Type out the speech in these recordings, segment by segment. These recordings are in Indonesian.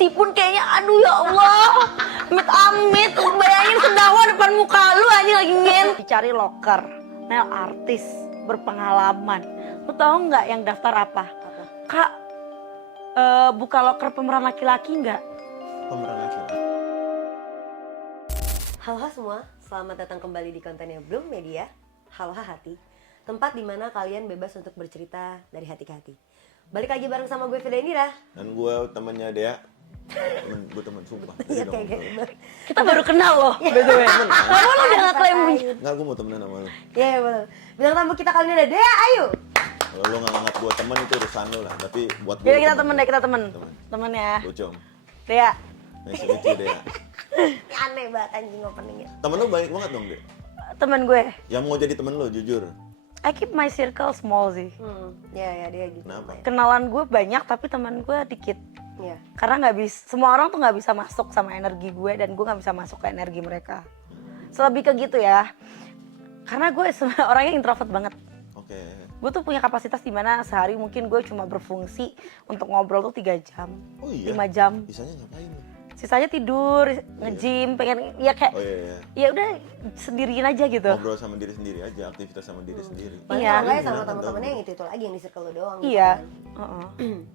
MC pun kayaknya aduh ya Allah. Amit-amit, bayangin sendawa depan muka lu aja lagi Dicari loker, nail artis, berpengalaman. Lu tahu nggak yang daftar apa? Kak, buka loker pemeran laki-laki nggak? Pemeran laki-laki. Halo semua, selamat datang kembali di kontennya Bloom Media, Halo Hati, tempat dimana kalian bebas untuk bercerita dari hati ke hati. Balik lagi bareng sama gue Fida Indira. Dan gue temennya Dea. Gue temen sumpah. Iya kayak gitu. Kita baru kenal loh, betul ya. Kenapa lu udah nggak klaim? Enggak, gue mau temenan sama lu. Iya betul. Bintang tamu kita kali ini ada Dea, ayo. Kalau lu nggak nganggap gue temen itu urusan lu lah. Tapi buat gue. Jadi kita temen deh, kita temen. Temen ya. Bocong. Dea. Nice to meet you, Dea. Ini aneh banget anjing openingnya. Temen lu banyak banget dong, Dea. Temen gue. Yang mau jadi temen lu, jujur. I keep my circle small sih. Ya dia gitu. Kenapa? Kenalan gue banyak tapi teman gue dikit. Iya. Karena nggak bisa, semua orang tuh nggak bisa masuk sama energi gue dan gue nggak bisa masuk ke energi mereka. Selebih ke gitu ya. Karena gue sebenarnya orangnya introvert banget. Oke. Gue tuh punya kapasitas di mana sehari mungkin gue cuma berfungsi untuk ngobrol tuh 3 jam, Oh iya? 5 jam. Bisanya ngapain lu? Sisanya tidur, nge-gym, pengen ya kayak Oh iya. ya udah sendiriin aja gitu. Ngobrol sama diri sendiri aja, aktivitas sama diri sendiri. Paling Iya. enggak ya sama teman-temannya yang itu lagi yang di circle lo doang. Iya. Gitu kan.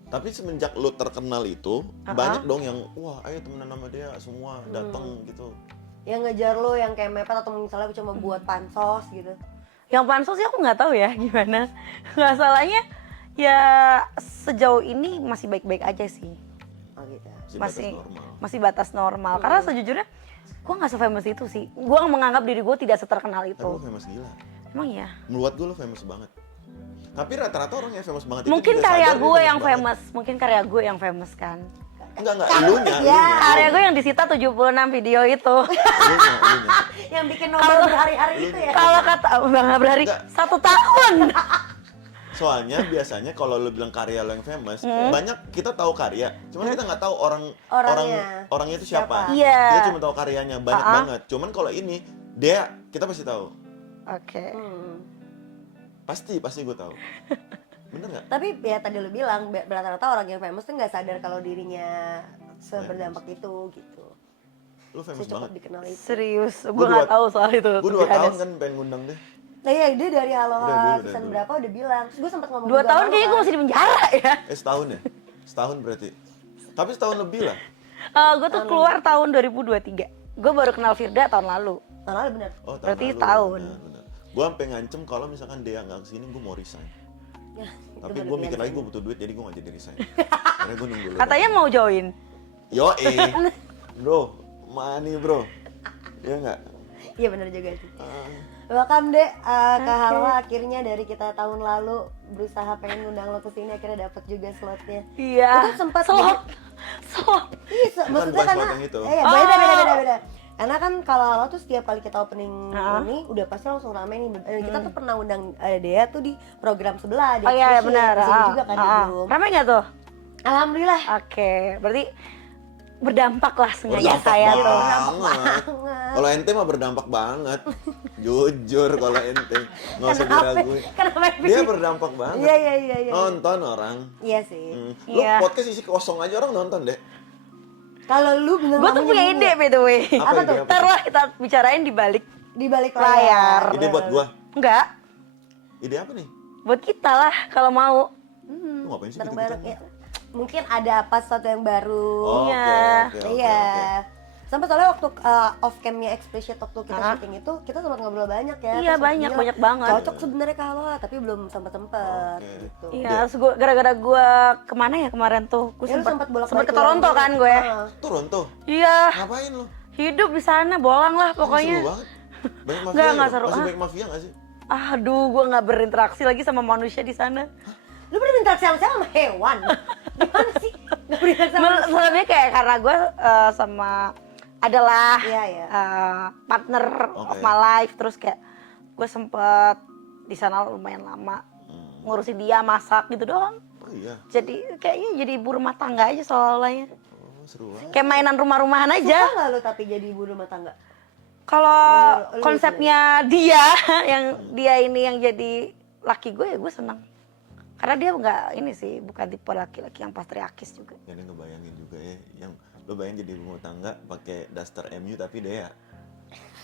Tapi semenjak lu terkenal itu, banyak dong yang, wah ayo temenan sama dia, semua datang gitu. Yang ngejar lo yang kayak mepet atau misalnya cuma buat pansos gitu. Yang pansos sih aku nggak tahu ya gimana. Nggak salahnya ya sejauh ini masih baik-baik aja sih. Oh gitu. Masih batas normal. Karena sejujurnya gue nggak se-famous itu sih. Gue menganggap diri gue tidak seterkenal Tapi itu. lu famous gila. Emang ya? Menurut gue lu famous banget. Tapi rata-rata orang yang famous banget Mungkin itu tidak karya sadar dia gue yang banget. famous. Mungkin karya gue yang famous kan. Enggak, elunya. Karya gue yang disita 76 video itu. Elunya. Yang bikin nomor berhari-hari itu ya. Kalau kata Bang Abrari, Enggak. 1 tahun. Soalnya biasanya kalau lu bilang karya lo yang famous, banyak kita tahu karya, cuman kita nggak tahu orangnya itu siapa. Iya. Kita cuma tahu karyanya banyak banget. Cuman kalau ini dia kita pasti tahu. Oke. Pasti gue tahu. Bener nggak? Tapi ya tadi lu bilang rata-rata orang yang famous tuh nggak sadar kalau dirinya seberdampak itu gitu. Lu famous Secepat banget. dikenal itu. Serius, gue Gua nggak dua- tahu soal itu. Gue to 2 be tahun honest. kan pengen ngundang deh. Nah iya dia dari Halo Udah dulu, season dulu. berapa udah bilang. Terus gue sempat ngomong 2 juga tahun sama kayaknya lo gue kan. masih di penjara ya. Setahun ya? Setahun berarti. Tapi setahun lebih lah. Gue tuh keluar tahun 2023. Gue baru kenal Firda tahun lalu. Tahun lalu bener. Oh, tahun Berarti lalu. setahun. Benar. Gue sampai ngancem kalau misalkan dia nggak kesini, gue mau resign. Ya, Tapi itu gue mikir berlebihan lagi sih. gue butuh duit, jadi gue nggak jadi resign. Karena gue nunggu lu. Katanya mau join. Yo bro, money bro. Iya nggak? Iya bener juga sih. Welcome deh ke Halo, akhirnya dari kita tahun lalu berusaha pengen ngundang lo kesini akhirnya dapet juga slotnya. Iya. Itu sempat Slot. Iya, maksudnya bukan karena slot yang itu. beda. Karena kan kalau Halo tuh setiap kali kita opening ini udah pasti langsung rame nih. Kita tuh pernah undang Dea tuh di program sebelah di Oh iya Expression. benar. Di sini juga kan di Bloom. Ramai nggak tuh? Alhamdulillah. Oke, berarti berdampak lah sengaja Berdampak saya tuh. banget. Kalau ente mah berdampak banget. Jujur kalau ente nggak usah diraguin. Kenapa? Dia berdampak banget. Iya. Nonton orang. Iya sih. Lu Iya. podcast isi kosong aja orang nonton deh. Kalau lu bener Gue tuh punya ide by the way. Apa ide? Ntar lah kita bicarain di balik di balik layar. Ide buat gua. Enggak, Ide apa nih? buat kita lah kalau mau. Lu ngapain sih bareng-bareng gitu-gitu? ya. Mungkin ada apa sesuatu yang baru. Oh, Iya. oke. Iya. Sampai soalnya waktu off camnya Expression waktu kita syuting itu kita sempat ngobrol banyak ya. Iya, Terus banyak banget. Cocok sebenarnya ke Halo tapi belum sempet Oke. gitu. Iya, terus gua gara-gara gue kemana ya kemarin tuh? Gue Ya, lu sempet bolak-balik sempet ke luar Toronto negeri. kan gue. Toronto. Iya, Ngapain lu? hidup di sana, bolang lah pokoknya. Seru banget. Banyak mafia. Nggak ya? seru. Masih Ah. banyak mafia nggak sih? Aduh, gue nggak berinteraksi lagi sama manusia di sana. Lu pernah minta sama hewan? Gimana sih? Gak berinteraksi sama Selebihnya kayak karena gue sama adalah Iya. partner of Oke. my life, terus kayak gue sempet di sana lumayan lama ngurusin dia, masak gitu doang. Oh iya. Jadi kayaknya jadi ibu rumah tangga aja seolah-olahnya. Oh, seru banget. Kayak mainan rumah-rumahan aja. Suka gak lu tapi jadi ibu rumah tangga? Kalau Menurut lu konsepnya dia, yang dia ini yang jadi laki gue ya gue senang. Karena dia nggak ini sih, bukan tipe laki-laki yang patriarkis juga. Jadi ngebayangin juga ya, yang lo bayangin jadi rumah tangga pakai daster MU tapi dia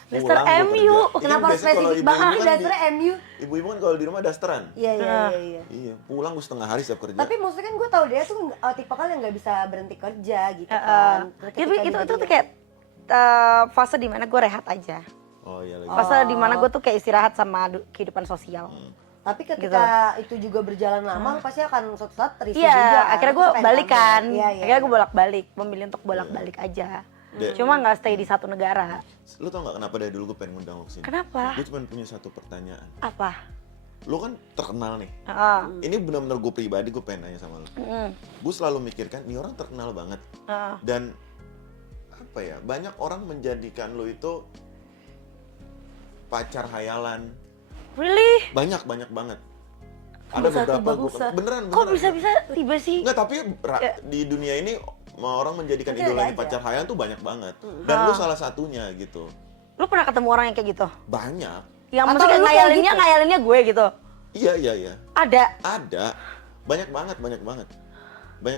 Daster pulang gua MU. kerja. Iya, Kenapa harus biasanya kalau spesifik ibu-ibu banget kan dasarnya MU? Ibu-ibu kan kalau di rumah dasteran. Iya iya iya. Iya, pulang gue setengah hari siap kerja. Tapi maksudnya kan gue tahu dia tuh tipe yang nggak bisa berhenti kerja gitu Heeh. kan. Terus Itu ketika itu dia- tuh kayak fase dimana gue rehat aja. Oh iya lagi. Fase dimana gue tuh kayak istirahat sama kehidupan sosial. Tapi ketika itu juga berjalan lama, lu pasti akan suatu saat terisi Iya, juga kan. akhirnya gue Terus pengen balik kan. tambah. Iya, iya. Akhirnya gue bolak-balik, memilih untuk bolak-balik aja. Cuma nggak stay di satu negara. Lu tau gak kenapa dari dulu gue pengen ngundang lo kesini? Kenapa? Gue cuma punya satu pertanyaan. Apa? Lu kan terkenal nih. Heeh. Ini benar-benar gue pribadi gue pengen nanya sama lu. Gue selalu mikirkan, ini orang terkenal banget. Heeh. Dan apa ya, banyak orang menjadikan lu itu pacar hayalan. Really? Banyak banget. Kok bisa tiba gua- bisa? beneran. Kok bisa-bisa tiba sih? Enggak, tapi Ya. di dunia ini orang menjadikan Mungkin idolanya ada aja. pacar hayalan tuh banyak banget. Dan lu salah satunya gitu. Lu pernah ketemu orang yang kayak gitu? Banyak. Yang Atau maksudnya lu kayak ngayalinnya, gitu? ngayalinnya gue gitu? Iya. Ada? Ada. Banyak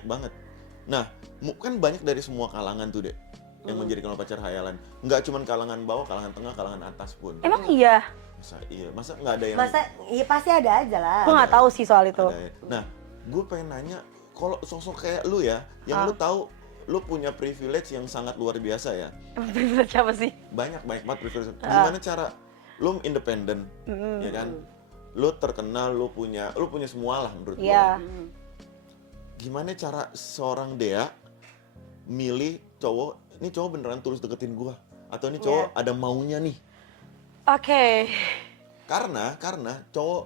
banget. Nah, kan banyak dari semua kalangan tuh, Dek. Yang menjadikan lo pacar hayalan. Nggak cuma kalangan bawah, kalangan tengah, kalangan atas pun. Emang iya? Masa nggak ada yang... Masa iya pasti ada aja lah. Gue nggak tahu sih soal itu. ada ya? Nah, gue pengen nanya, kalau sosok kayak lu ya, yang lu tahu lu punya privilege yang sangat luar biasa ya. Emang privilege apa sih? Banyak banget privilege. Gimana cara lu independen, ya kan? Lu terkenal, lu punya semua lah menurut gue. Iya. Gimana cara seorang Dea milih cowok, ini cowok beneran tulus deketin gua atau ini cowok ada maunya nih? Oke. Karena cowok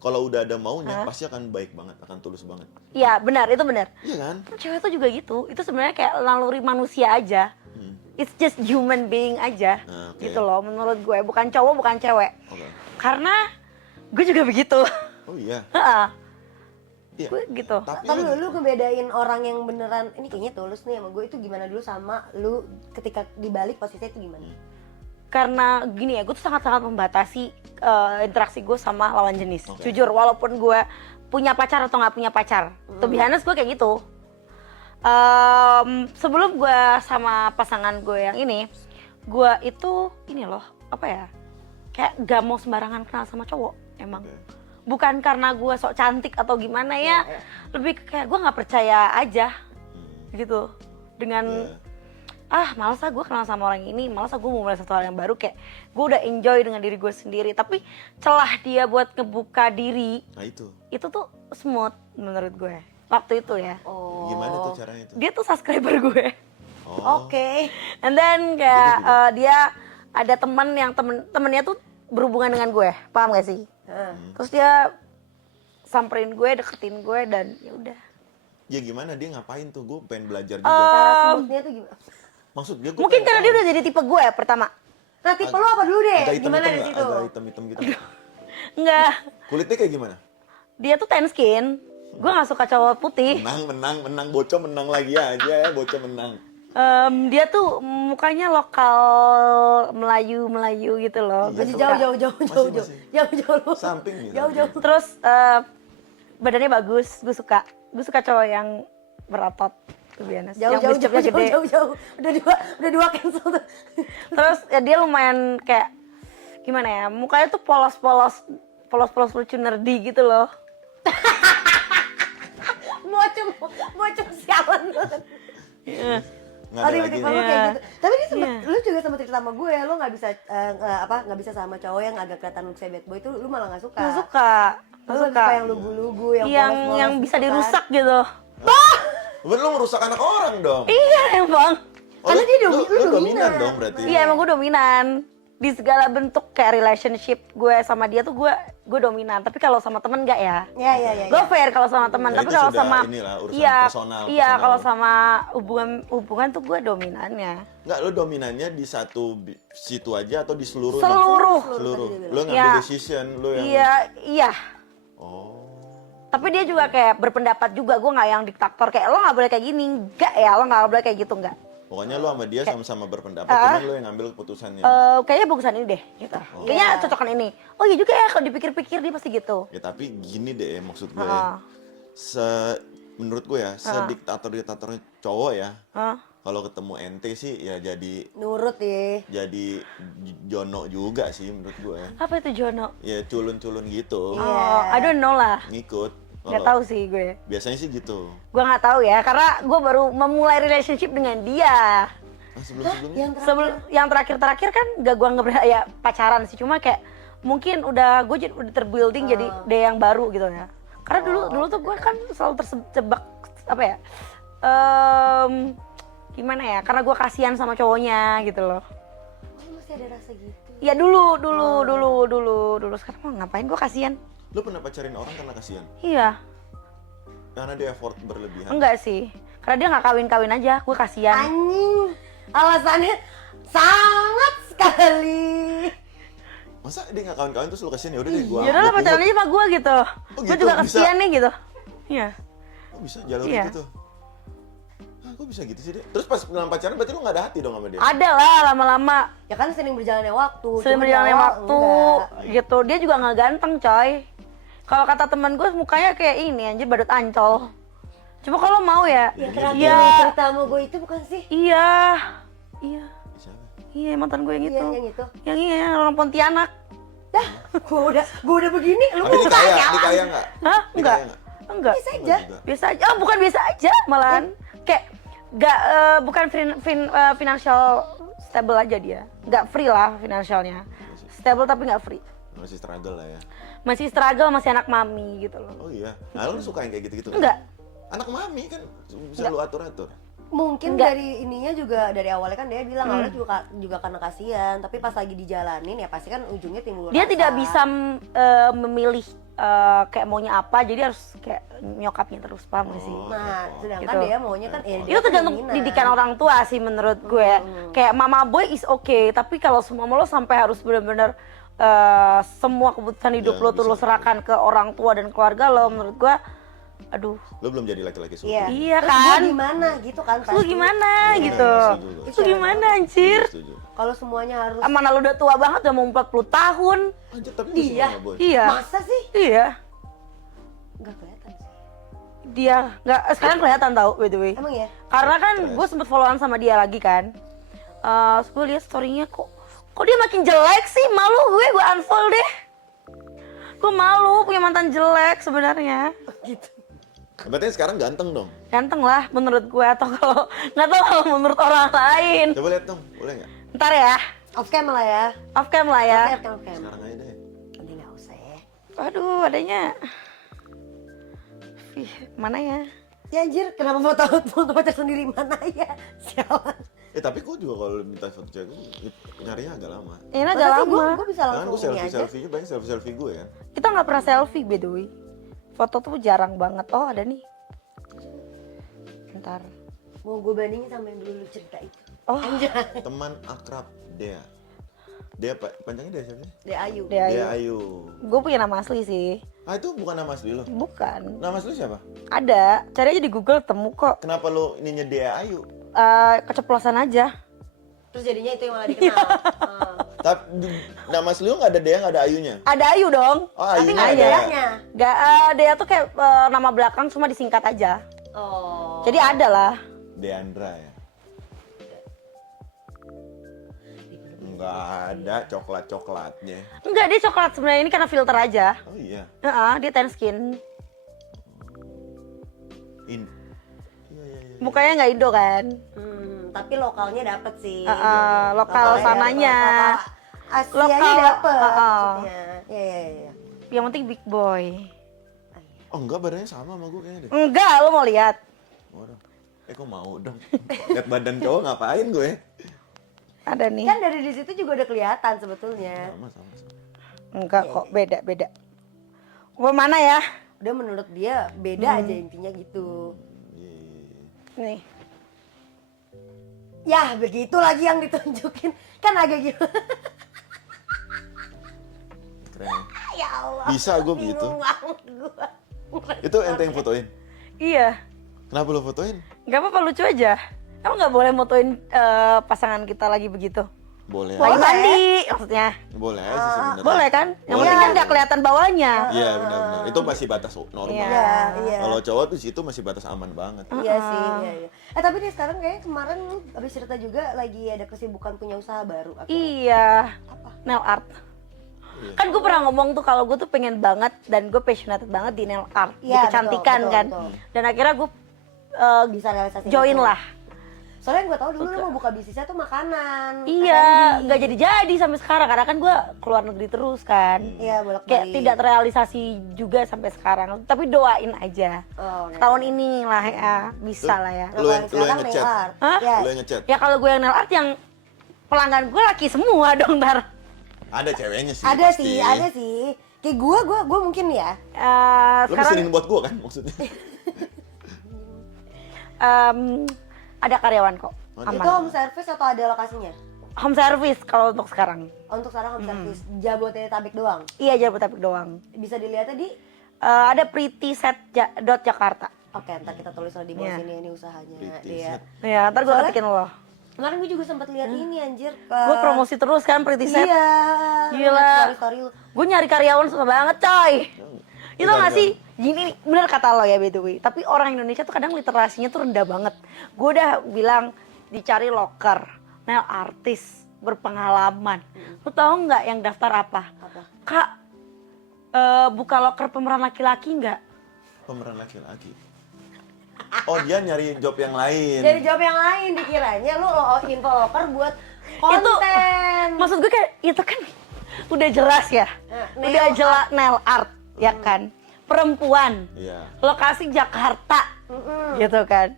kalau udah ada maunya pasti akan baik banget, akan tulus banget. Iya, benar, itu benar. Iya kan? Cewek tuh juga gitu. Itu sebenarnya kayak naluri manusia aja. It's just human being aja. Nah, oke. Gitu loh menurut gue. Bukan cowok, bukan cewek. Oke. Karena gue juga begitu. Oh iya. Heeh. Iya. Gue gitu. Tapi lu ngebedain orang yang beneran ini kayaknya tulus nih sama gue itu gimana dulu sama lu ketika dibalik posisinya itu gimana? Karena gini ya, gue tuh sangat-sangat membatasi interaksi gue sama lawan jenis. Oke. Jujur, walaupun gue punya pacar atau nggak punya pacar. To be honest, gue kayak gitu. Sebelum gue sama pasangan gue yang ini, gue itu ini loh, apa ya, kayak gak mau sembarangan kenal sama cowok emang. Bukan karena gue sok cantik atau gimana ya, lebih ke kayak gue nggak percaya aja gitu dengan malas ah gue kenal sama orang ini, malas ah gue mau mulai satu hal yang baru, kayak gue udah enjoy dengan diri gue sendiri, tapi celah dia buat ngebuka diri Nah itu. tuh smooth menurut gue waktu itu ya. Oh. Gimana tuh caranya tuh? Dia tuh subscriber gue. Oh. Oke. And then kayak dia ada teman yang temennya tuh berhubungan dengan gue, paham gak sih? Terus dia samperin gue, deketin gue, dan ya udah. Ya gimana, dia ngapain tuh? Gue pengen belajar juga. Cara smoothnya tuh gimana? Maksud dia gue Mungkin karena dia udah jadi tipe gue pertama. Nah tipe lu apa dulu deh? agak Gimana hitam-hitam dari nggak? situ? Agak hitam-hitam gitu. Enggak, Kulitnya kayak gimana? dia tuh tan skin. Gue gak suka cowok putih. Menang, bocah menang lagi aja ya, bocah menang. Dia tuh mukanya lokal Melayu gitu loh. Gua suka. Jauh. Samping gitu. Jauh. Terus badannya bagus, gue suka cowok yang berotot, to be honest. Yang bicepnya gede. Jauh. Udah dua cancel tuh. Terus ya dia lumayan kayak gimana ya, mukanya tuh polos lucu nerdy gitu loh. Bocong sialan banget. Nggak ada lagi. Tipe lu kayak gitu. Tapi dia sempet, Iya. lu juga sempet cerita sama gue, lu nggak bisa sama cowok yang agak kelihatan look bad boy itu, lu malah nggak suka. Nggak suka. Lu suka yang lugu-lugu, yang polos-polos yang bisa gitu kan. dirusak gitu. Lu merusak anak orang dong. Iya emang. Oh, Karena dia lu dominan. dominan dong berarti. Iya emang gue dominan. Di segala bentuk kayak relationship gue sama dia tuh gue dominan. Tapi kalau sama temen enggak ya. Iya. Gue fair kalau sama teman, Ya, tapi itu kalau sudah sama inilah, urusan iya personal. kalau sama hubungan tuh gue dominannya. Nggak, lu dominannya di satu situ aja atau di seluruh? Seluruh. Seluruh. Lu ngambil Iya. decision, lu yang... Iya. Oh. Tapi dia juga kayak berpendapat juga, gue nggak yang diktator kayak lo nggak boleh kayak gini, enggak ya, lo nggak boleh kayak gitu, enggak. Pokoknya lu sama dia sama-sama berpendapat, cuman lu yang ngambil keputusannya. Kayaknya bagusan ini deh gitu. Kayaknya Iya. cocokan ini. Oh iya juga ya kalau dipikir-pikir dia pasti gitu. Ya tapi gini deh maksud gue ya. Menurut gue ya, sediktator-diktatornya cowok ya. Kalau ketemu ente sih ya Nurut ya. jadi jono juga sih menurut gue ya. Apa itu Jono? Ya culun-culun gitu, Oh, I don't know lah. ngikut. Nggak Kalau tahu sih gue. biasanya sih gitu. Gue nggak tahu ya, karena gue baru memulai relationship dengan dia. Nah, sebelum-sebelumnya Yang Sebelum yang terakhir kan gak gue nggak ya pacaran sih, cuma kayak mungkin udah terbuilding jadi dia yang baru gitu ya. Karena dulu tuh gue kan selalu terjebak apa ya? Gimana ya? Karena gue kasihan sama cowoknya gitu loh. Oh, masih ada rasa gitu. Ya dulu. Sekarang mau ngapain? Gue kasihan. lu pernah pacarin orang karena kasihan? Iya, Karena dia effort berlebihan. enggak sih. Karena dia nggak kawin aja, gue kasihan. Anjing, alasannya sangat sekali. Masa dia nggak kawan-kawan terus lu kasihan ya udah deh gua. Ya udah lah gua pacaran pungut. aja sama gue gitu. Oh, Gue gitu, juga bisa? kasihan nih gitu. Iya. Oh bisa jalur Iya. gitu. Hah, kok bisa gitu sih dia? Terus pas dalam pacaran berarti lu nggak ada hati dong sama dia? Ada lah lama-lama. Ya kan sering berjalannya waktu. Sering cuma berjalannya di awal waktu enggak. gitu. Dia juga nggak ganteng coy. Kalau kata teman gue mukanya kayak ini anjir badut ancol. Cuma kalau mau ya, Yang terakhir iya, yang cerita sama gue itu bukan sih? iya, Siapa? iya mantan gue yang Iya, itu. yang itu. Yang iya orang Pontianak. Dah, gue udah begini, lu Tapi mau dikaya, tanya? dikaya nggak? Hah? Dikaya Enggak. nggak? Enggak. Biasa aja. Enggak juga. Biasa aja. Oh, bukan biasa aja malahan. Kayak enggak bukan financial stable aja dia. Enggak free lah finansialnya. Stable tapi enggak free. Masih struggle lah ya. Masih struggle, masih anak mami gitu loh. Oh iya. Nah, lu suka yang kayak gitu-gitu? Enggak. Anak mami kan bisa lu atur-atur. Mungkin Enggak. dari ininya juga dari awalnya kan dia bilang awalnya juga karena kasihan, tapi pas lagi dijalanin ya pasti kan ujungnya timbul Dia rasa. tidak bisa memilih kayak maunya apa, jadi harus kayak nyokapnya terus, paham gak sih? Nah, sedangkan Gitu. dia maunya kan dia Itu tergantung keinginan. didikan orang tua sih menurut gue. Kayak mama boy is okay, tapi kalau semua lo sampai harus benar-benar semua keputusan hidup Ya, lo tuh lo bisa. serahkan ke orang tua dan keluarga lo, menurut gue aduh, Lu belum jadi laki-laki seutuh. Iya. Iya Terus kan? gua gimana gitu kan lu pasti. gimana Iya, gitu? setuju gua. Itu gimana anjir? Setuju. Kalau semuanya harus Mana lu udah tua banget, udah mau 40 tahun. Anjir, tapi Dia. masih boy. Iya. masa sih? Iya. Enggak kelihatan sih. Dia nggak sekarang kelihatan tau by the way. Emang ya? Karena kan gue sempet followan sama dia lagi kan. Terus gue lihat story-nya kok dia makin jelek sih, malu gue unfollow deh. Gue malu punya mantan jelek sebenarnya. Gitu. Berarti sekarang ganteng dong. Ganteng lah menurut gue, atau kalau nggak tahu kalau menurut orang lain. Coba lihat dong, boleh nggak? Ntar ya, Off cam lah ya. off cam lah ya. Off cam. Sekarang aja deh. Nanti nggak usah ya. Aduh, adanya. Ih, mana ya? Ya anjir, kenapa mau tahu foto pacar sendiri mana ya? Sialan. Tapi gue juga kalau minta foto cewek nyarinya agak lama. Ini agak Masa sih lama. gue bisa Kan langsung gue ini aja. selfie-selfie banyak selfie gue kan. Kita nggak pernah selfie by the way. Foto tuh jarang banget. Oh ada nih. Ntar. Mau gue bandingin sama yang dulu lu cerita itu. Oh. Anjay. Teman akrab Dea. Dea panjangnya Dea siapa sih? Dea Ayu. Dea Ayu. Gue punya nama asli sih. Ah itu bukan nama asli lo? Bukan. Nama asli siapa? Ada. Cari aja di Google temu kok. Kenapa lo ininya Dea Ayu? Keceplosan aja. Terus jadinya itu yang malah dikenal. Tapi nama asli lo nggak ada Dea, nggak ada Ayunya? Ada Ayu dong. Oh Tapi Ayunya nggak ada ada. Deanya. Gak, dia tuh kayak nama belakang cuma disingkat aja. Oh. Jadi ada lah. Deandra ya. Nggak ada coklatnya. Enggak, dia coklat sebenarnya, ini karena filter aja. Oh iya. Dia tan skin. Iya iya iya. Mukanya nggak Indo kan? Tapi lokalnya dapet sih. Lokal Lokalnya sananya. dapet. Asianya Lokal, dapet uh-uh. maksudnya. Iya. Yang penting big boy. Oh enggak, badannya sama sama gue kayaknya deh. Enggak, lo mau lihat? Mau dong. Kok mau dong? Lihat badan cowok ngapain gue? Ada nih. Kan dari di situ juga udah kelihatan sebetulnya. Sama. Enggak kok, beda. Gua mana ya? Udah menurut dia beda aja intinya gitu. Nih. Ya begitu lagi yang ditunjukin. Kan agak gitu. Keren. Ya Allah. Bisa gue begitu. Bingung banget gua. Itu ente yang fotoin. Iya. Kenapa lo fotoin? Enggak apa-apa, lucu aja. Emang nggak boleh motoin pasangan kita lagi begitu? Boleh Lagi aja. mandi maksudnya. Boleh aja sih sebenarnya. Boleh kan? Yang Boleh. penting kan nggak kelihatan bawahnya. Iya benar-benar. Itu masih batas normal. Iya. Iya. Kalau cowok tuh situ masih batas aman banget. Iya sih, iya. Tapi nih sekarang kayak kemarin lu habis cerita juga lagi ada kesibukan punya usaha baru. Akhirnya. Iya. Apa? Nail art. Iya. Kan gue pernah ngomong tuh kalau gue tuh pengen banget dan gue passionate banget di nail art, di Iya, kecantikan betul, kan. betul. Dan akhirnya gue Bisa realisasi. join itu. lah. Soalnya yang gue tahu dulu lu mau buka bisnisnya tuh makanan. Iya, F&B. nggak jadi sampai sekarang karena kan gue keluar negeri terus kan. Iya, bolak Kayak tidak terrealisasi juga sampai sekarang. Tapi doain aja. Oh, Tahun ini lah ya, bisa lah ya. Lu yang sekarang ngechat. nail art. Hah? Ya. Lu yang ngechat. Ya kalau gue yang nail art yang pelanggan gue laki semua dong ntar. Ada ceweknya sih. Ada pasti. sih, ada sih. Kayak gue mungkin ya. Lu Sekarang pesenin buat gua kan maksudnya. ada karyawan kok. Ada. Itu Aman. home service atau ada lokasinya? Home service kalau untuk sekarang. Untuk sekarang home service Jabodetabek doang. Iya, Jabodetabek doang. Bisa dilihatnya di Ada prettyset.jakarta. Oke, ntar kita tulis di bawah Iya. sini ini usahanya Pretty dia. set. Ya, ntar gue Soalnya- ketikin lo. Kemarin gue juga sempat lihat ini anjir. Gue promosi terus kan Pretty Set. Iya. Gila. Story lu. Gue nyari karyawan susah banget coy. Itu Enggak, gak sih? Gini bener kata lo ya by the way. Tapi orang Indonesia tuh kadang literasinya tuh rendah banget. Gue udah bilang dicari loker, nail artis, berpengalaman. Lo tau nggak yang daftar apa? Apa? Kak, buka loker pemeran laki-laki nggak? Pemeran laki-laki. Oh dia nyari job yang lain. Jadi jawab yang lain dikiranya lu info loker buat konten. Maksud gue kayak itu kan udah jelas ya. Nail Udah art. jelas nail art ya kan. Perempuan. Iya. Lokasi Jakarta. Gitu kan.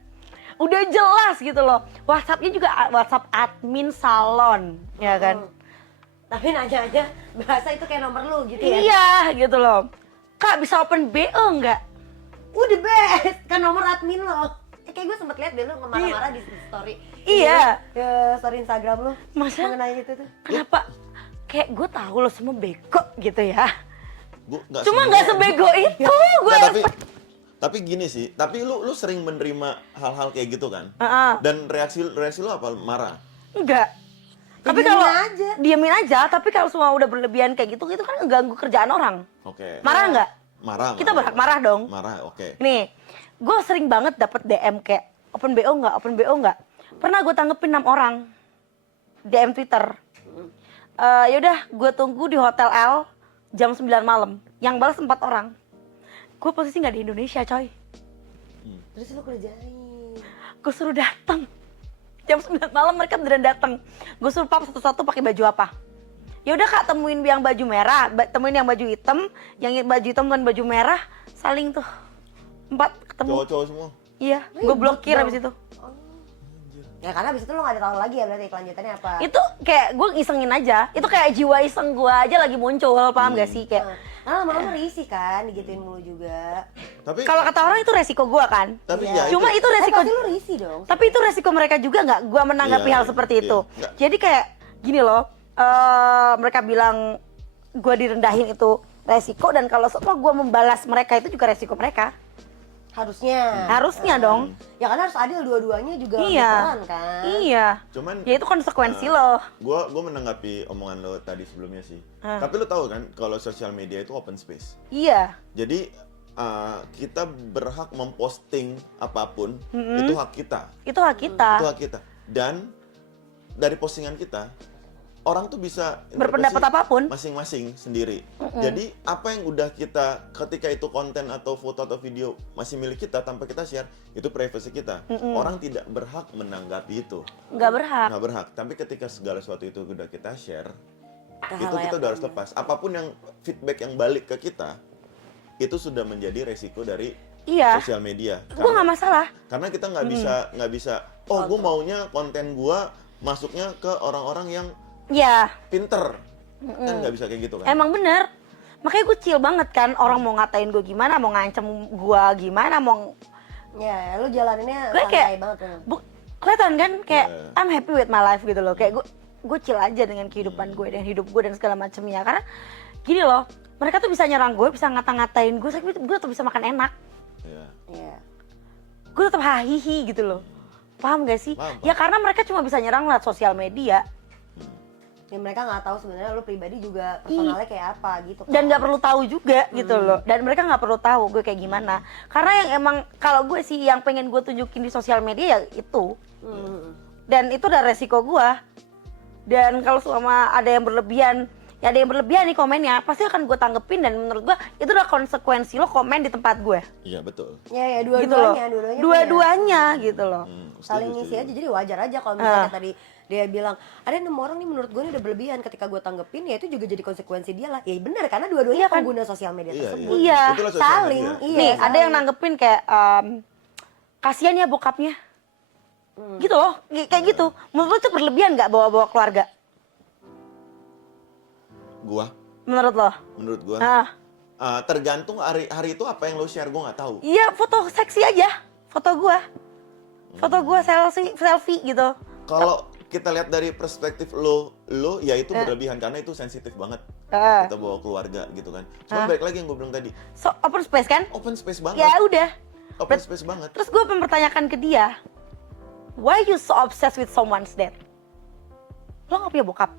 Udah jelas gitu loh. WhatsApp-nya juga WhatsApp admin salon, ya kan. Tapi nanya aja bahasa itu kayak nomor lu gitu ya. Iya, gitu loh. Kak bisa open BO nggak? Udah best, kan nomor admin lo. Kayak gue sempet liat deh lu marah-marah di story. Iya. Ya, story Instagram lu. Masa? Mengenai itu tuh. Kenapa? Kayak gue tahu lo semua bego gitu ya. Gua nggak Cuma semua. nggak sebego itu gue. Nggak, tapi gini sih, tapi lu sering menerima hal-hal kayak gitu kan? Dan reaksi lu apa? Marah? Enggak. Ya, Tapi diemin kalau aja. diemin aja, tapi kalau semua udah berlebihan kayak gitu, itu kan ngeganggu kerjaan orang. Oke. Marah nggak? Marah. Kita berhak marah dong. Marah, oke. Nih, gue sering banget dapet DM kayak open BO nggak, open BO nggak. Pernah gue tanggepin 6 orang DM Twitter. Yaudah, gue tunggu di Hotel L jam 9 malam. Yang balas 4 orang. Gue posisi nggak di Indonesia, coy. Terus lu kerjain. Gue suruh datang. Jam 9 malam mereka beneran datang. Gue suruh pap satu-satu pakai baju apa. Ya udah Kak, temuin yang baju merah, temuin yang baju hitam, yang baju hitam dan baju merah, saling tuh 4 ketemu. Cowok-cowok semua. Iya, gue blokir dong. abis itu. Ya karena abis itu lu gak ada tahu lagi ya berarti kelanjutannya apa. Itu kayak gue isengin aja. Itu kayak jiwa iseng gue aja lagi muncul, paham gak sih? Kayak Karena lama-lama risih kan digituin mulu juga. Tapi kalau kata orang itu resiko gue kan. tapi Iya. ya Cuma itu resiko. Pasti lu risih dong. Tapi itu resiko mereka juga nggak gue menanggapi Iya, hal seperti iya. itu. Nggak. Jadi kayak gini loh, mereka bilang gue direndahin itu resiko, dan kalau semua gue membalas mereka itu juga resiko mereka. Harusnya. Harusnya dong. Ya karena harus adil dua-duanya juga Iya. berperan kan. Iya. cuman Ya itu konsekuensi lo. gua menanggapi omongan lo tadi sebelumnya sih. Tapi lo tahu kan kalau sosial media itu open space. Iya. Jadi kita berhak memposting apapun, itu hak kita. Itu hak kita. Itu hak kita. Dan dari postingan kita, orang tuh bisa Berpendapat interpretasi apapun. masing-masing sendiri. Jadi apa yang udah kita, ketika itu konten atau foto atau video masih milik kita tanpa kita share, itu privasi kita. Orang tidak berhak menanggapi itu. Nggak berhak. Nggak berhak. Tapi ketika segala sesuatu itu udah kita share, Ke itu halayak kita udah harus umum. lepas. Apapun yang feedback yang balik ke kita, itu sudah menjadi resiko dari Iya. sosial media. Gue nggak masalah. Karena kita nggak bisa. Oh, gue maunya konten gue masuknya ke orang-orang yang Iya. pinter. Kan nggak bisa kayak gitu kan. Emang bener. Makanya gue chill banget kan. Orang mau ngatain gue gimana, mau ngancem gue gimana, mau Ya, lu jalaninnya gue santai kayak banget kan. kelihatan kan kayak Iya. I'm happy with my life gitu loh. Kayak gue chill aja dengan kehidupan gue dan hidup gue dan segala macamnya. Karena gini loh, mereka tuh bisa nyerang gue, bisa ngata-ngatain gue, tapi gue tetap bisa makan enak. Iya. Iya. Gue tetap hahihi gitu loh. Paham gak sih? Paham. Ya karena mereka cuma bisa nyerang lewat sosial media. Ya mereka nggak tahu sebenarnya lu pribadi juga personalnya kayak apa gitu kan. Dan nggak perlu tahu juga gitu loh. Dan mereka nggak perlu tahu gue kayak gimana. Karena yang emang kalau gue sih yang pengen gue tunjukin di sosial media ya itu. Dan itu udah resiko gue. Dan kalau selama ada yang berlebihan, ya ada yang berlebihan nih komennya, pasti akan gue tanggepin. Dan menurut gue itu udah konsekuensi lo komen di tempat gue. Iya betul. Ya Gitu loh. dua-duanya Dua-duanya gitu loh. saling ngisi aja, jadi wajar aja kalau misalnya tadi dia bilang ada 6 orang nih menurut gue ini udah berlebihan, ketika gue tanggepin ya itu juga jadi konsekuensi dia lah. Ya benar karena dua-duanya Iya kan? pengguna sosial media Iya, tersebut. Iya. Itulah sosial Saling, media. iya. Nih, ada saling. yang nanggepin kayak kasihan ya bokapnya. Gitu loh, kayak gitu. Menurut lo itu berlebihan nggak bawa-bawa keluarga? Menurut lo? Menurut gua Ah. tergantung hari itu apa yang lo share, gua nggak tahu. Iya, foto seksi aja. Foto gua. Foto gua selfie gitu. Kalau kita lihat dari perspektif lo ya itu berlebihan karena itu sensitif banget. Ah. Kita bawa keluarga gitu kan. Cuma balik lagi yang gue bilang tadi, So, open space kan? open space banget. Ya udah. Open space banget. Terus gue mempertanyakan ke dia, why you so obsessed with someone's death? Lo gak punya bokap?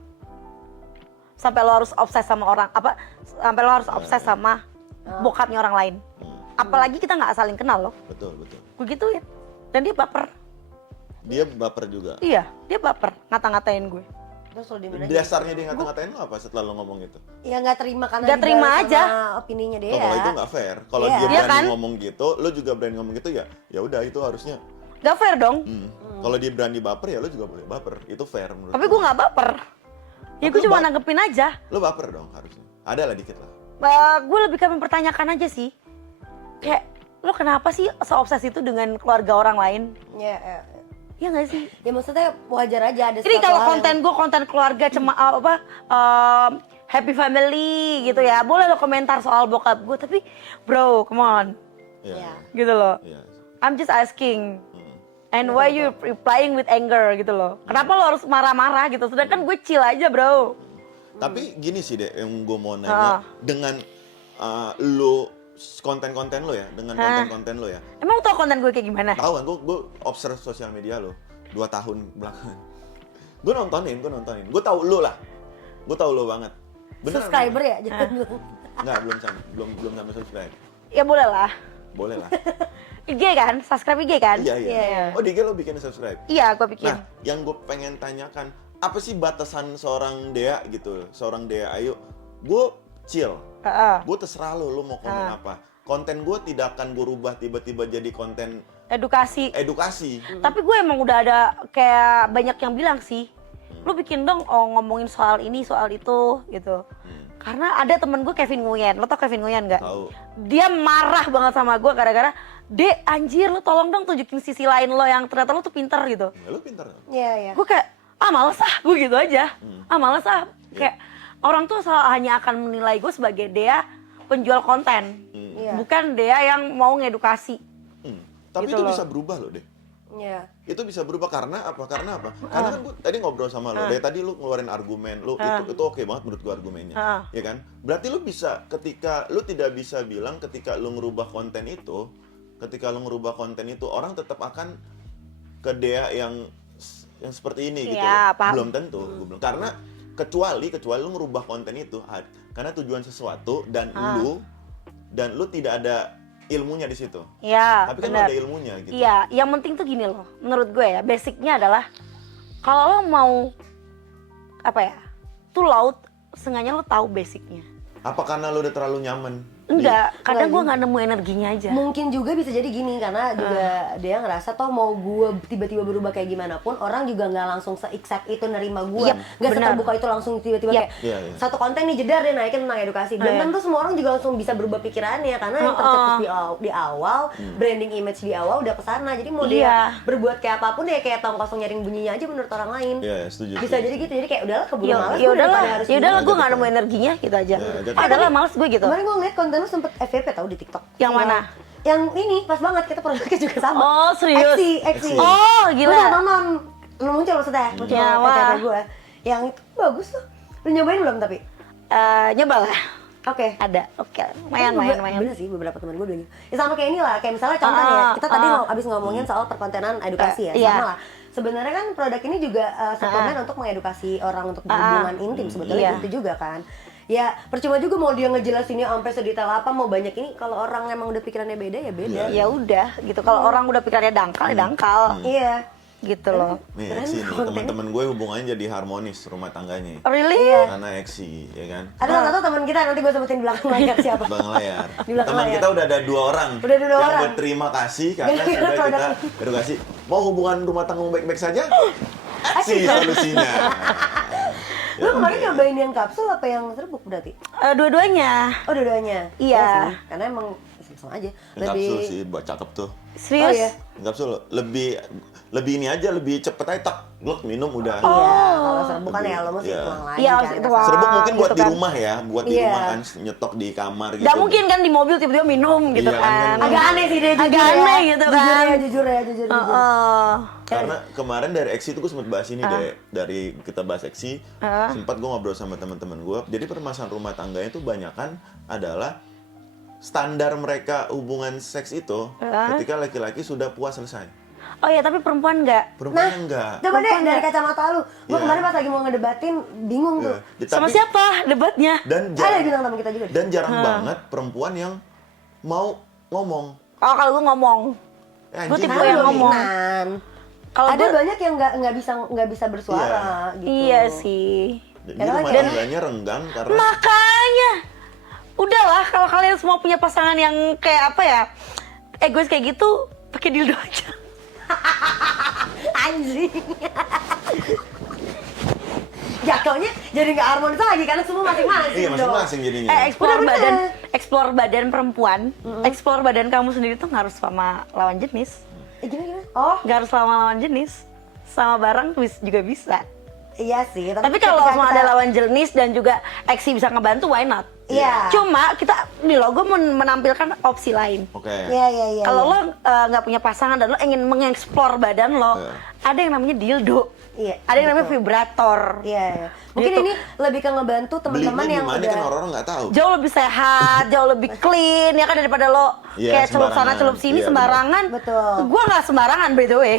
Sampai lo harus obses sama orang, sampai lo harus obses sama bokapnya orang lain. Apalagi kita nggak saling kenal loh. Betul. Gue gituin. Dan dia baper. Dia baper juga. Iya, dia baper ngata-ngatain gue. Terus lo diemin aja. Dasarnya dia ngata-ngatain lo apa setelah lo ngomong itu? Ya nggak terima karena Nggak terima dibalas aja. sama opininya dia. Kalau itu nggak fair. Kalau Iya. dia Iya berani kan? ngomong gitu, lo juga berani ngomong gitu ya udah itu harusnya. Gak fair dong. Kalau dia berani baper ya lo juga boleh baper. Itu fair menurut Tapi gue. gue nggak baper. Ya gue Tapi cuma ba- nanggepin aja. Lo baper dong harusnya. Ada lah dikit lah. Gue lebih kayak mempertanyakan aja sih. Kayak, lo kenapa sih seobses itu dengan keluarga orang lain? Ya. Iya nggak sih? Ya maksudnya wajar aja ada Ini suatu kalau hal konten gue konten keluarga happy family gitu ya, boleh lo komentar soal bokap gue, tapi bro, come on, Iya. Iya. gitu loh. Iya. I'm just asking, and why you replying with anger gitu loh? Kenapa lo harus marah-marah gitu? Sedangkan gue chill aja bro. Tapi gini sih deh yang gue mau nanya, dengan lo konten-konten lo ya, dengan konten-konten lo ya. Emang lo tau konten gue kayak gimana? Tahu kan, gue observe sosial media lo 2 tahun belakangan. Gue nontonin. Gue tahu lo lah. Gue tahu lo banget. Beneran, subscriber ya, jangan Enggak, belum sampai subscribe. Ya boleh lah. Boleh lah. IG kan, subscribe IG kan? Iya. Oh, di IG lo bikin subscribe. Iya, gue bikin. Nah, yang gue pengen tanyakan, apa sih batasan seorang Dea gitu, seorang Dea Ayu? Gue chill, gue terserah lo mau komen apa. Konten gue tidak akan gue rubah tiba-tiba jadi konten Edukasi. edukasi. Tapi gue emang udah ada kayak banyak yang bilang sih, lu bikin dong ngomongin soal ini, soal itu gitu. Karena ada temen gue Kevin Nguyen, lo tau Kevin Nguyen nggak? Tahu. Dia marah banget sama gue gara-gara, Dek anjir lu tolong dong tunjukin sisi lain lo yang ternyata lo tuh pinter gitu. Ya, lo pintar. Iya. Gue kayak, males gue gitu aja. Males Kayak orang tuh hanya akan menilai gue sebagai Dea penjual konten. Iya. Bukan Dea yang mau ngedukasi. Tapi Gitu itu loh. bisa berubah loh deh. Iya. Itu bisa berubah karena apa? Karena kan gue tadi ngobrol sama lo, dari tadi lu ngeluarin argumen, lu itu oke banget menurut gue argumennya, ya kan? Berarti lu bisa lu tidak bisa bilang ketika lu ngerubah konten itu, orang tetap akan ke Dea yang seperti ini gitu. Iya, loh. paham. Belum tentu, gue bilang. Karena kecuali lu ngerubah konten itu karena tujuan sesuatu dan lu tidak ada ilmunya di situ. Iya, Tapi kan benar. ada ilmunya gitu. Iya, yang penting tuh gini loh, menurut gue ya, basicnya adalah kalau lo mau to laut, sengaja lo tahu basicnya. Apa karena lu udah terlalu nyaman? Enggak, kadang gue nggak nemu energinya aja. Mungkin juga bisa jadi gini karena juga dia ngerasa toh mau gue tiba-tiba berubah kayak gimana pun orang juga nggak langsung se-accept itu nerima gue, Yep, nggak benar. seterbuka itu langsung tiba-tiba Yep. kayak Iya. satu konten nih jedar dia naikin tentang edukasi. Belum tentu semua orang juga langsung bisa berubah pikirannya karena yang tercetus di awal, branding image di awal udah kesana. Jadi mau dia berbuat kayak apapun ya kayak tong kosong nyaring bunyinya aja menurut orang lain. Iya, setuju. Bisa jadi gitu, jadi kayak udahlah keburu malas Ya gue daripada harus udahlah, gini. gue nggak nemu energinya gitu aja. Ya, Adalah males gue gitu. Kemarin gue ngeliat konten lu sempet FVP tau di TikTok. Yang mana? Yang ini pas banget, kita produknya juga sama. Oh, serius? Eksi. Oh, Lu gila. nonton, lu muncul maksudnya, muncul Ya, wah. PCP gue. Yang itu bagus tuh. Lu nyobain belum tapi? Nyoba lah. Oke. Ada. Oke. Main. Bener sih, beberapa teman gue bilang gitu. Ya sama kayak inilah, kayak misalnya contoh nih ya, kita tadi abis ngomongin soal perkontenan edukasi ya, Iya. sama lah. Sebenarnya kan produk ini juga suplemen untuk mengedukasi orang untuk berhubungan intim, sebetulnya Iya. itu juga kan. Ya percuma juga mau dia ngejelasinnya sampai sedetail apa, mau banyak ini, kalau orang emang udah pikirannya beda ya beda. Ya udah gitu. Kalau orang udah pikirannya dangkal, ya dangkal. Iya. Gitu loh. Nih Keren Eksi nih, konten. teman-teman gue hubungannya jadi harmonis rumah tangganya. Really? Karena Eksi, ya kan? Ada salah satu teman kita, nanti gue sebutin di belakang layar siapa. Bang Layar. Di belakang Teman layar. kita udah ada 2 orang. Udah ada 2 yang orang. berterima kasih karena Gara-gara sudah kita produk edukasi. Mau hubungan rumah tangga baik-baik saja? Eksi solusinya. Lu kemarin nyobain yang kapsul apa yang serbuk berarti? Dua-duanya. Oh dua-duanya? Iya. sih, karena emang sama aja. Yang kapsul sih, buat cakep tuh. Serius? Oh, iya. Yang kapsul lebih ini aja, lebih cepet aja tak gluk minum udah. Iya, kalau serbuk kan ya lo mesti Iya. tuang lagi Iya, kan. harus itu, Wak. Serbuk mungkin buat gitu di kan. rumah ya, buat di Iya. rumah kan nyetok di kamar gitu. Gak mungkin kan di mobil tiba-tiba minum gitu Iya, kan. kan. Agak aneh sih dia, jujur Agak ya. aneh gitu kan. Jujur ya. Karena kemarin dari Eksi itu gue sempat bahas ini deh, dari kita bahas Eksi, sempat gue ngobrol sama teman-teman gue. Jadi permasalahan rumah tangganya itu banyakan adalah standar mereka hubungan seks itu ketika laki-laki sudah puas selesai. Oh ya, tapi perempuan nggak. Perempuan enggak. Coba deh Perempuan dari nggak? kacamata lu. Gua Iya. kemarin pas lagi mau ngedebatin bingung tuh. Ya, Sama tapi- siapa debatnya? Dan Ada jarang, bintang tamu kita juga. dan jarang banget perempuan yang mau ngomong. Oh, kalau gue ngomong. Gua tipe Karena yang ngomong. dominan. Kalau Ada gue- banyak yang nggak bisa bersuara gitu. Iya sih. Jadi Karena rumah dan- tangganya renggang karena Makanya. Udahlah, kalau kalian semua punya pasangan yang kayak apa ya, egois kayak gitu, pakai dildo aja. Anjing. Jatuhnya jadi nggak harmonis lagi karena semua masing-masing. iya dong. masing-masing jadinya. Explore Bener-bener. badan, explore badan perempuan, explore badan kamu sendiri tuh nggak harus sama lawan jenis, Gimana? Oh, nggak harus sama lawan jenis, sama barang juga bisa. iya sih. Tapi kalau ketika mau kita- ada lawan jenis dan juga Eksi bisa ngebantu, why not? Iya. Cuma kita di logo menampilkan opsi lain. Oke. Iya. Kalau lo nggak punya pasangan dan lo ingin mengeksplor badan lo, ada yang namanya dildo, Iya, ada yang namanya betul. vibrator. Iya. Mungkin Gitu. ini lebih ke ngebantu Belinya teman-teman di yang mana udah kan orang nggak tahu. Jauh lebih sehat, jauh lebih clean ya kan daripada lo Iya, kayak celup sana sembarangan. celup sini Iya, sembarangan. Betul. Gua nggak sembarangan by the way.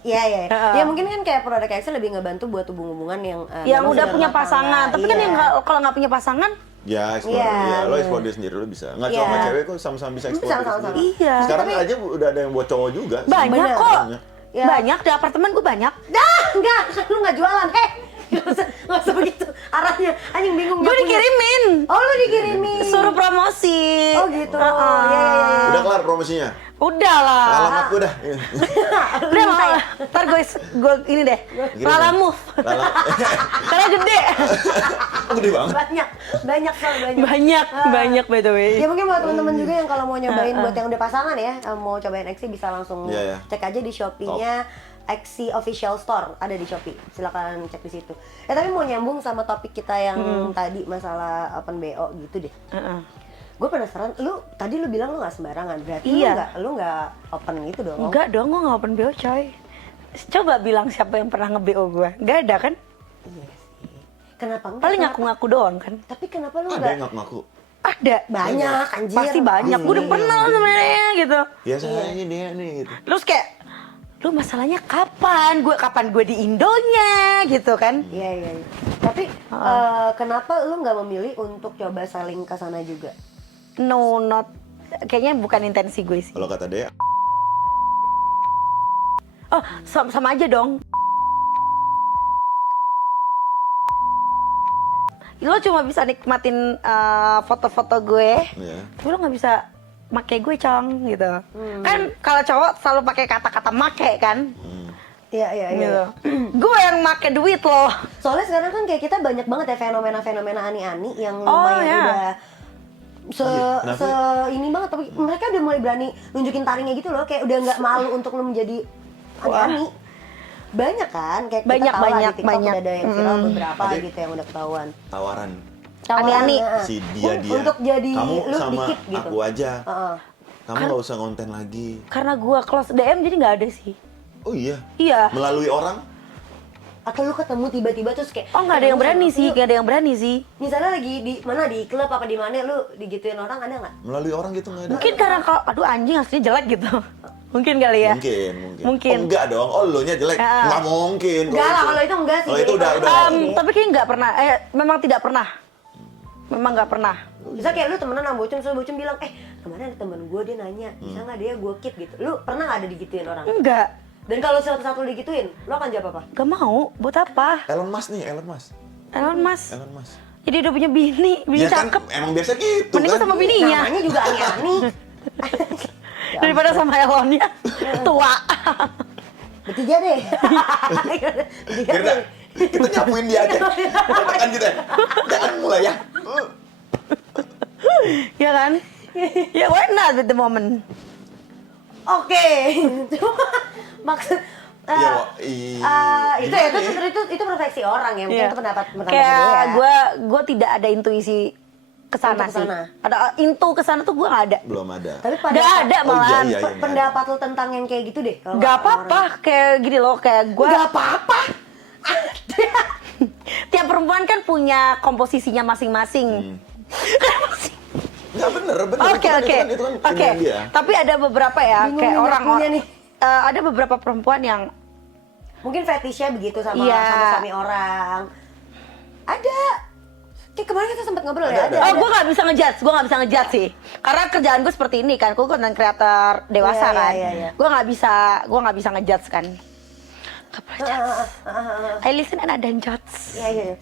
Iya. Heeh. Ya mungkin kan kayak produk Excel lebih ngebantu buat hubungan yang yang memang udah sudah punya rumah tangga. pasangan. Tapi kan Iya. yang kalau nggak punya pasangan, Ya, explore. Iya, Ya, lo iya. explore diri sendiri lo bisa. Nggak Iya. cuma cewek kok sama-sama bisa explore diri Sama-sama. sendiri. Iya. Sekarang Tapi- aja udah ada yang buat cowok juga. banyak Bener. kok. Banyak. Ya. Banyak di apartemen gue banyak. Dah, enggak, lu nggak jualan. Nggak usah begitu arahnya. Anjing bingung. Gue nyapunya. dikirimin. Oh, lu dikirimin. Suruh promosi. Oh gitu. Heeh. Iya. Udah kelar promosinya. Udah lah. Alamat gue dah. Udah lah. Ntar gue ini deh. Kirim Lala ya? Move. Lala. Karena gede. Oh, gede banget. Banyak soal banyak. Banyak by the way. Ya mungkin buat teman-teman juga yang kalau mau nyobain buat yang udah pasangan ya, mau cobain Exi bisa langsung Iya, iya. cek aja di Shopee-nya Exi Official Store, ada di Shopee. Silakan cek di situ. Tapi mau nyambung sama topik kita yang tadi masalah open BO gitu deh. Heeh. Gue penasaran, lu bilang lu nggak sembarangan, berarti Iya. lu nggak open gitu dong? Enggak dong, gue nggak open BO coy. Coba bilang siapa yang pernah nge-BO gue. Nggak ada kan? Iya sih. Kenapa enggak? Paling Kenapa- ngaku-ngaku doang kan? Tapi kenapa lu Ada nggak? yang ngaku. Ada. Banyak, anjir. Pasti banyak. Gue udah pernah sebenarnya gitu. Ya saya ini dia nih gitu. Terus kayak, lu masalahnya kapan gue di Indonya gitu kan? Iya. Tapi kenapa lu nggak memilih untuk coba saling ke sana juga? No, not. Kayaknya bukan intensi gue sih. Kalau kata dia, Oh, sama aja dong. Lo cuma bisa nikmatin foto-foto gue, ya. tapi lo nggak bisa make gue cong gitu. Kan kalau cowok selalu pakai kata-kata make kan. Iya. Gitu. Gue yang make duit loh. Soalnya sekarang kan kayak kita banyak banget ya fenomena-fenomena ani-ani yang Oh, lumayan ya. udah Kenapa? ini banget, tapi mereka udah mulai berani nunjukin taringnya gitu loh, kayak udah nggak malu untuk lu menjadi ani-ani. Banyak kan, kayak kita Banyak, tahu lah banyak, di TikTok banyak. udah ada yang viral beberapa Tapi- gitu yang udah ketahuan. Tawaran Ani-ani. Tawaran, si nah. dia. Untuk jadi Kamu lu sama dikit gitu. aku aja. Heeh. Kamu nggak usah konten lagi. Karena gue close DM jadi nggak ada sih. Oh iya. Iya. Melalui orang? Atau lu ketemu tiba-tiba terus kayak Oh, nggak ada yang berani sih, nggak ada yang berani sih. Misalnya lagi di mana, di klub apa di mana, lu digituin orang, ada nggak? Melalui orang gitu nggak ada. Mungkin karena kalau aduh anjing aslinya jelek gitu. Mungkin kali ya. Mungkin. Mungkin. Oh, enggak dong. Oh, lo nya jelek. Ya. Nggak mungkin. Enggak lah, kalau itu enggak sih. Kalau itu udah. Tapi kayaknya nggak pernah. Memang tidak pernah. Memang nggak pernah. Bisa kayak lu temenan sama Bocun, terus Bocun bilang, kemarin ada temen gue, dia nanya, bisa nggak dia gue keep gitu. Lu pernah nggak ada digituin orang? Enggak. Dan kalau satu-satu digituin, lu akan jawab apa? Gak mau. Buat apa? Elon Musk nih, Elon Musk. Elon Musk. Elon Musk. Jadi udah punya bini Ya kan, cakep. emang biasa gitu Mending kan. gua sama bininya. Namanya juga aneh-aneh. Daripada sama Elonnya. Tua. Bertiga deh. Bertiga Gerda, deh. kita nyapuin dia aja. Katakan kita. Jangan mulai ya. Ya kan? Ya why not at the moment? Oke. Cuma maksud Ya, itu perfeksi orang ya, mungkin Iya. itu pendapat dia. Kayak gue tidak ada intuisi kesana Untuk sih. kesana. Ada kesana tuh gue nggak ada. Belum ada. Tapi Nggak ada Oh, malahan. iya. pendapat lu tentang yang kayak gitu deh. kalau Gak orang-orang. apa-apa kayak gini loh kayak gue. Nggak apa-apa. Tiap perempuan kan punya komposisinya masing-masing. Nggak bener. Oke oke. Itu kan Oke. pilihan dia. Tapi ada beberapa ya Bingung kayak nih orang ngakunya nih. ada beberapa perempuan yang Mungkin fetishnya begitu sama Iya. suami orang. Ada. Kayak kemarin kita sempat ngobrol ya. Ada. oh, gue nggak bisa ngejudge sih. Karena kerjaan gue seperti ini kan, gue content creator dewasa Iya, kan. iya, iya. Gue nggak bisa ngejudge kan. Gak pernah judge. I listen and I don't judge. Iya iya. Ya,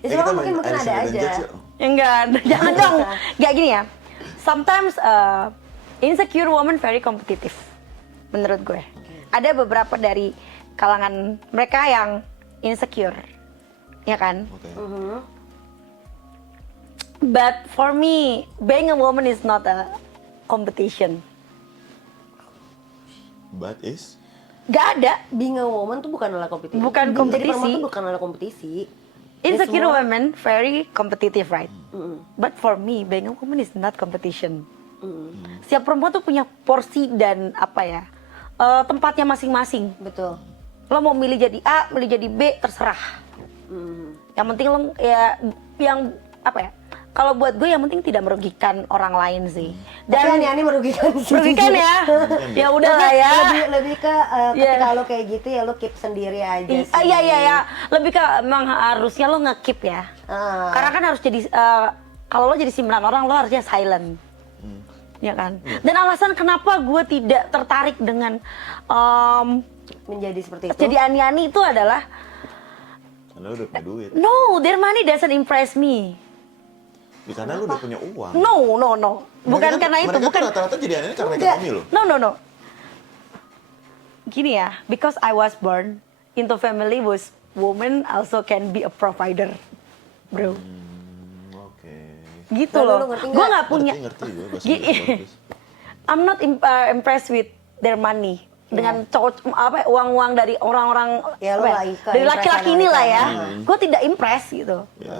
Ya, cuma kita mungkin main ada Alice in aja. Judge yuk. Enggak, jangan dong. bisa. Kayak gini ya. Sometimes insecure woman very competitive. Menurut gue. Ada beberapa dari kalangan mereka yang insecure. Ya kan? Oke. But for me, being a woman is not a competition. But is Gak ada. Being a woman tuh bukanlah kompetisi. Bukan Jadi kompetisi. perempuan tuh bukanlah kompetisi. Insecure semua- women very competitive, right? But for me, being a woman is not competition. Setiap perempuan tuh punya porsi dan apa ya, tempatnya masing-masing. Betul. Lo mau milih jadi A, milih jadi B, terserah. Yang penting lo ya, yang apa ya? Kalau buat gue yang penting tidak merugikan orang lain sih. Dan aneh merugikan sih. merugikan ya. Ya udah lah ya. Lebih ke ketika lo kayak gitu ya lo keep sendiri aja sih. Iya iya ya. Lebih ke emang harusnya lo nge-keep ya. Karena kan harus jadi kalau lo jadi simpenan orang lo harusnya silent. Ya kan? Dan alasan kenapa gue tidak tertarik dengan menjadi seperti itu. jadi ani-ani itu adalah karena lu udah punya duit. no, their money doesn't impress me. Karena lu udah punya uang. No. Bukan karena itu, mereka bukan. tuh rata-rata jadi aneh karena Enggak. ekonomi loh. No. Gini ya, because I was born into family was woman also can be a provider, bro. Oke. Gitu Lalu loh. lu ngerti Gue nggak? nggak punya. Ngerti gue bahasa Gini, Inggris bagus. I'm not impressed with their money dengan cowok apa uang-uang dari orang-orang Ya, lo apa nggak ikut dari laki-laki impress ini lah sama ya. mereka. Gue tidak impress gitu. Ya.